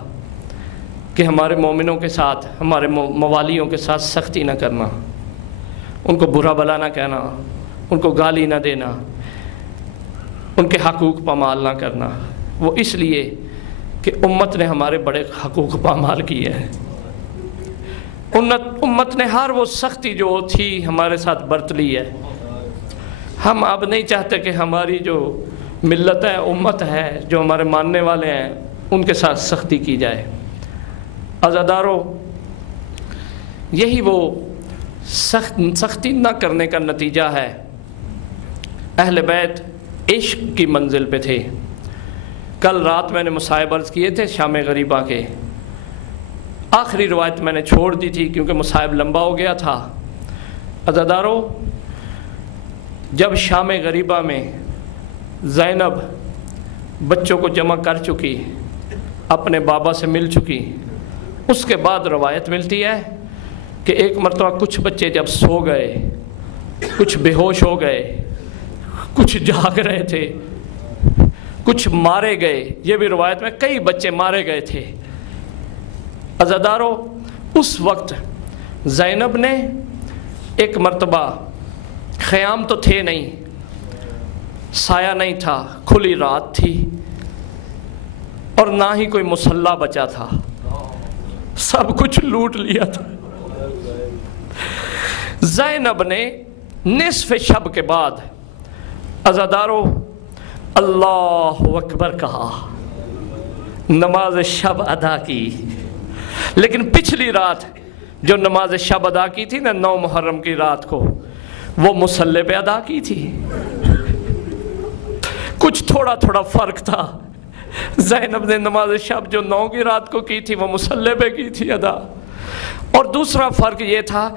کہ ہمارے مومنوں کے ساتھ، ہمارے موالیوں کے ساتھ سختی نہ کرنا، ان کو برا بلا نہ کہنا، ان کو گالی نہ دینا، ان کے حقوق پامال نہ کرنا۔ وہ اس لیے کہ امت نے ہمارے بڑے حقوق پامال کیے ہیں، امت نے ہر وہ سختی جو تھی ہمارے ساتھ برت لی ہے۔ ہم اب نہیں چاہتے کہ ہماری جو ملت ہے، امت ہے، جو ہمارے ماننے والے ہیں، ان کے ساتھ سختی کی جائے۔ عزادارو، یہی وہ سختی نہ کرنے کا نتیجہ ہے۔ اہل بیت عشق کی منزل پہ تھے۔ کل رات میں نے مصائب عرض کیے تھے شام غریبہ کے، آخری روایت میں نے چھوڑ دی تھی کیونکہ مصائب لمبا ہو گیا تھا۔ عزادارو، جب شام غریبہ میں زینب بچوں کو جمع کر چکی، اپنے بابا سے مل چکی، اس کے بعد روایت ملتی ہے کہ ایک مرتبہ کچھ بچے جب سو گئے، کچھ بے ہوش ہو گئے، کچھ جاگ رہے تھے، کچھ مارے گئے۔ یہ بھی روایت میں کئی بچے مارے گئے تھے۔ عزادارو، اس وقت زینب نے ایک مرتبہ، خیام تو تھے نہیں، سایہ نہیں تھا، کھلی رات تھی اور نہ ہی کوئی مسلح بچا تھا، سب کچھ لوٹ لیا تھا۔ زینب نے نصف شب کے بعد عزادارو اللہ اکبر کہا، نماز شب ادا کی۔ لیکن پچھلی رات جو نماز شب ادا کی تھی نا، 9 محرم کی رات کو، وہ مصلی پہ ادا کی تھی۔ کچھ تھوڑا فرق تھا۔ زینب نے نماز شب جو 9 کی رات کو کی تھی وہ مصلی پہ کی تھی ادا۔ اور دوسرا فرق یہ تھا،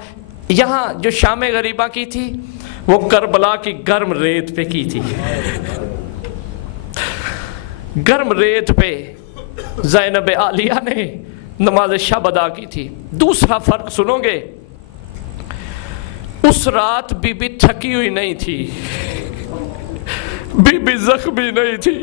یہاں جو شام غریبہ کی تھی وہ کربلا کی گرم ریت پہ کی تھی. گرم ریت پہ زینب عالیہ نے نماز شب ادا کی تھی. دوسرا فرق سنو گے، اس رات بی بی تھکی ہوئی نہیں تھی، بی بی زخمی نہیں تھی.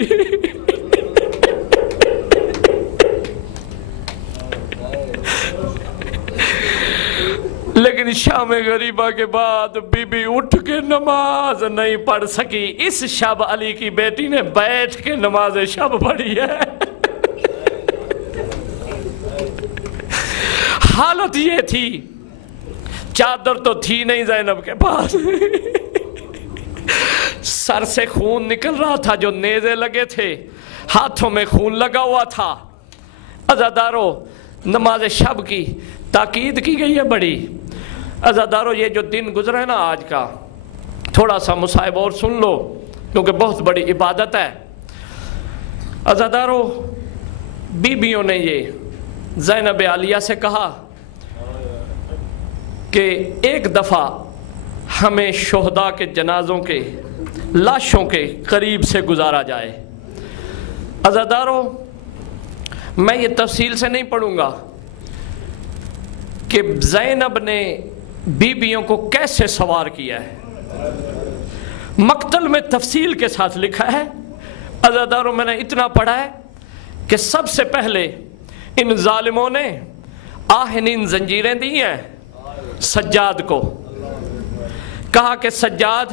لیکن شام غریبہ کے بعد بی بی اٹھ کے نماز نہیں پڑھ سکی. اس شب علی کی بیٹی نے بیٹھ کے نماز شب پڑھی ہے. حالت یہ تھی، چادر تو تھی نہیں زینب کے پاس، سر سے خون نکل رہا تھا، جو نیزے لگے تھے ہاتھوں میں خون لگا ہوا تھا. عزادارو، نماز شب کی تاکید کی گئی ہے بڑی. عزادارو، یہ جو دن گزرا ہے نا آج کا، تھوڑا سا مصاحب اور سن لو کیونکہ بہت بڑی عبادت ہے. عزادارو، بیویوں نے یہ زینب عالیہ سے کہا کہ ایک دفعہ ہمیں شہداء کے جنازوں کے لاشوں کے قریب سے گزارا جائے. عزادارو، میں یہ تفصیل سے نہیں پڑھوں گا کہ زینب نے بیویوں کو کیسے سوار کیا ہے، مقتل میں تفصیل کے ساتھ لکھا ہے. عزادارو، میں نے اتنا پڑھا ہے کہ سب سے پہلے ان ظالموں نے آہنین زنجیریں دی ہیں سجاد کو. کہا کہ سجاد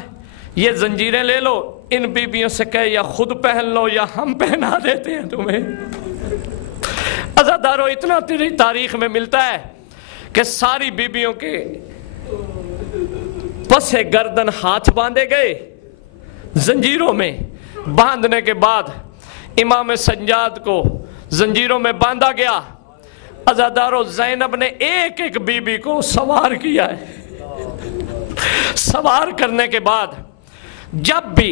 یہ زنجیریں لے لو، ان بیویوں سے کہے یا خود پہن لو یا ہم پہنا دیتے ہیں تمہیں. عزادارو، اتنا تاریخ میں ملتا ہے کہ ساری بیویوں کے پس گردن ہاتھ باندھے گئے زنجیروں میں. باندھنے کے بعد امام سجاد کو زنجیروں میں باندھا گیا. عزادارو، زینب نے ایک ایک بیوی کو سوار کیا ہے. سوار کرنے کے بعد جب بھی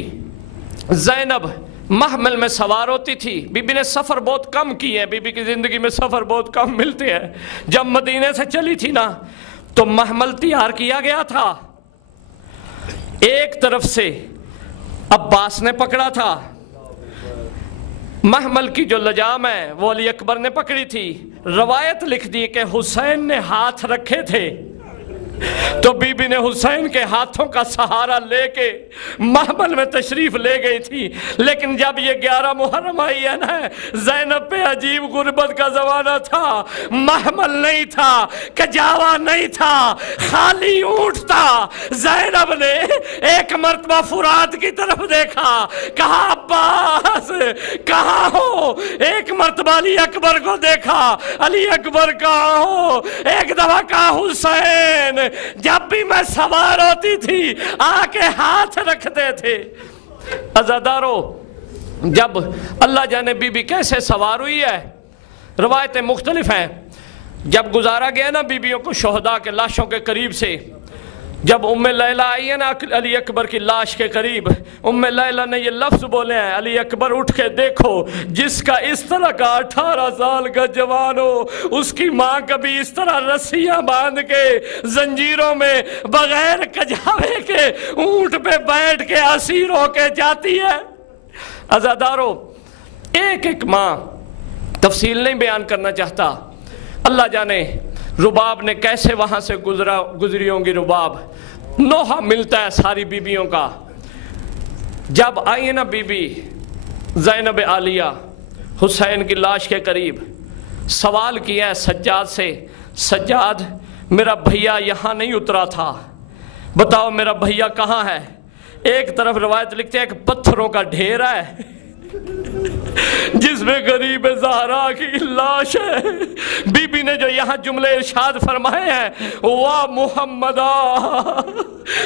زینب محمل میں سوار ہوتی تھی، بی بی نے سفر بہت کم کی ہے، بی بی کی زندگی میں سفر بہت کم ملتے ہیں. جب مدینے سے چلی تھی نا تو محمل تیار کیا گیا تھا. ایک طرف سے عباس نے پکڑا تھا، محمل کی جو لجام ہے وہ علی اکبر نے پکڑی تھی. روایت لکھ دی کہ حسین نے ہاتھ رکھے تھے تو بی بی نے حسین کے ہاتھوں کا سہارا لے کے محمل میں تشریف لے گئی تھی. لیکن جب یہ 11 محرم آئی ہے نا، زینب پہ عجیب غربت کا زمانہ تھا. محمل نہیں تھا، کجاوا نہیں تھا، خالی اونٹ تھا. زینب نے ایک مرتبہ فرات کی طرف دیکھا، کہا عباس کہاں ہو؟ ایک مرتبہ علی اکبر کو دیکھا، علی اکبر کہاں ہو؟ ایک دفعہ کہا حسین. جب بھی میں سوار ہوتی تھی آ کے ہاتھ رکھتے تھے. عزادارو، جب اللہ جانے بی بی کیسے سوار ہوئی ہے، روایتیں مختلف ہیں. جب گزارا گیا نا بیویوں کو شہداء کے لاشوں کے قریب سے، جب ام لیلہ آئی ہے نا علی اکبر کی لاش کے قریب، ام لیلہ نے یہ لفظ بولے ہیں، علی اکبر اٹھ کے دیکھو، جس کا اس طرح کا 18 سال کا جوان ہو، اس کی ماں کبھی اس طرح رسیاں باندھ کے زنجیروں میں بغیر کجاوے کے اونٹ پہ بیٹھ کے اسیر ہو کے جاتی ہے. عزادارو، ایک ایک ماں، تفصیل نہیں بیان کرنا چاہتا. اللہ جانے رباب نے کیسے وہاں سے گزری ہوں گی. رباب نوحہ ملتا ہے ساری بیبیوں کا. جب آئی نا بی بی زینب عالیہ حسین کی لاش کے قریب، سوال کیا ہے سجاد سے، سجاد میرا بھیا یہاں نہیں اترا تھا، بتاؤ میرا بھیا کہاں ہے؟ ایک طرف روایت لکھتے ہیں کہ پتھروں کا ڈھیر ہے جس میں غریب زہرا کی لاش ہے. بی بی نے جو یہاں جملے ارشاد فرمائے ہیں، واہ محمدہ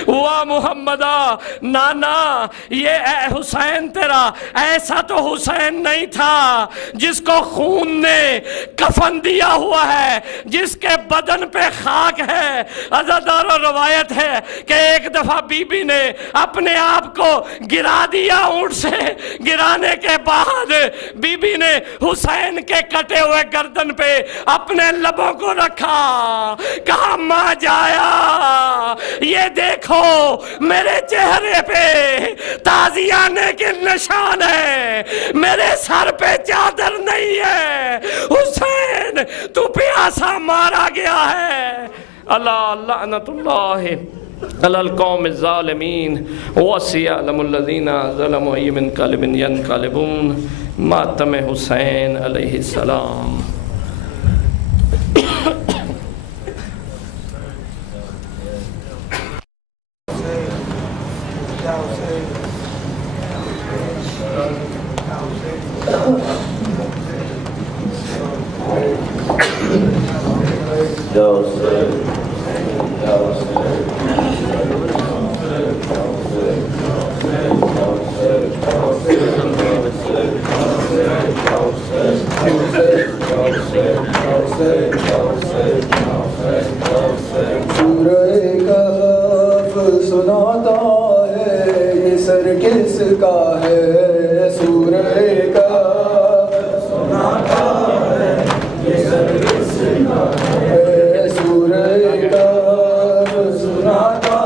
واہ محمدہ، نانا یہ اے حسین تیرا ایسا تو حسین نہیں تھا جس کو خون نے کفن دیا ہوا ہے، جس کے بدن پہ خاک ہے. عزادارو، روایت ہے کہ ایک دفعہ بی بی نے اپنے آپ کو گرا دیا اونٹ سے. گرانے کے بعد بی بی نے حسین کے کٹے ہوئے گردن پہ اپنے لبوں کو رکھا، کہا ماں جایا یہ دیکھو میرے چہرے پہ تازیانے کے نشان ہے، میرے سر پہ چادر نہیں ہے، حسین تو پیاسا مارا گیا ہے۔ اللہ لعنت اللہ علی القوم الظالمین وسيعلم الذين ظلموا أي منقلب ينقلبون۔ ماتم حسین علیہ السلام۔ سورہ کہف سناتا ہے یہ سر کس کا ہے، سورہ کہف سناتا ہے یہ سر کس کا ہے، سورہ کہف سناتا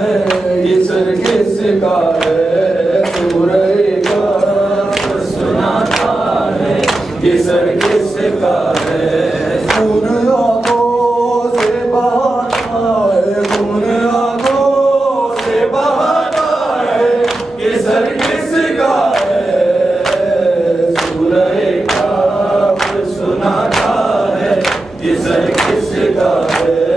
ہے یہ سر کس کا ہے، سورہ کہف سناتا ہے یہ سر کس کا ہے۔ خون آنکھوں سے بہاتا ہے، خون آنکھوں سے بہاتا ہے یہ سر کس کا ہے، سورہ کہف سناتا ہے یہ سر کس کا ہے۔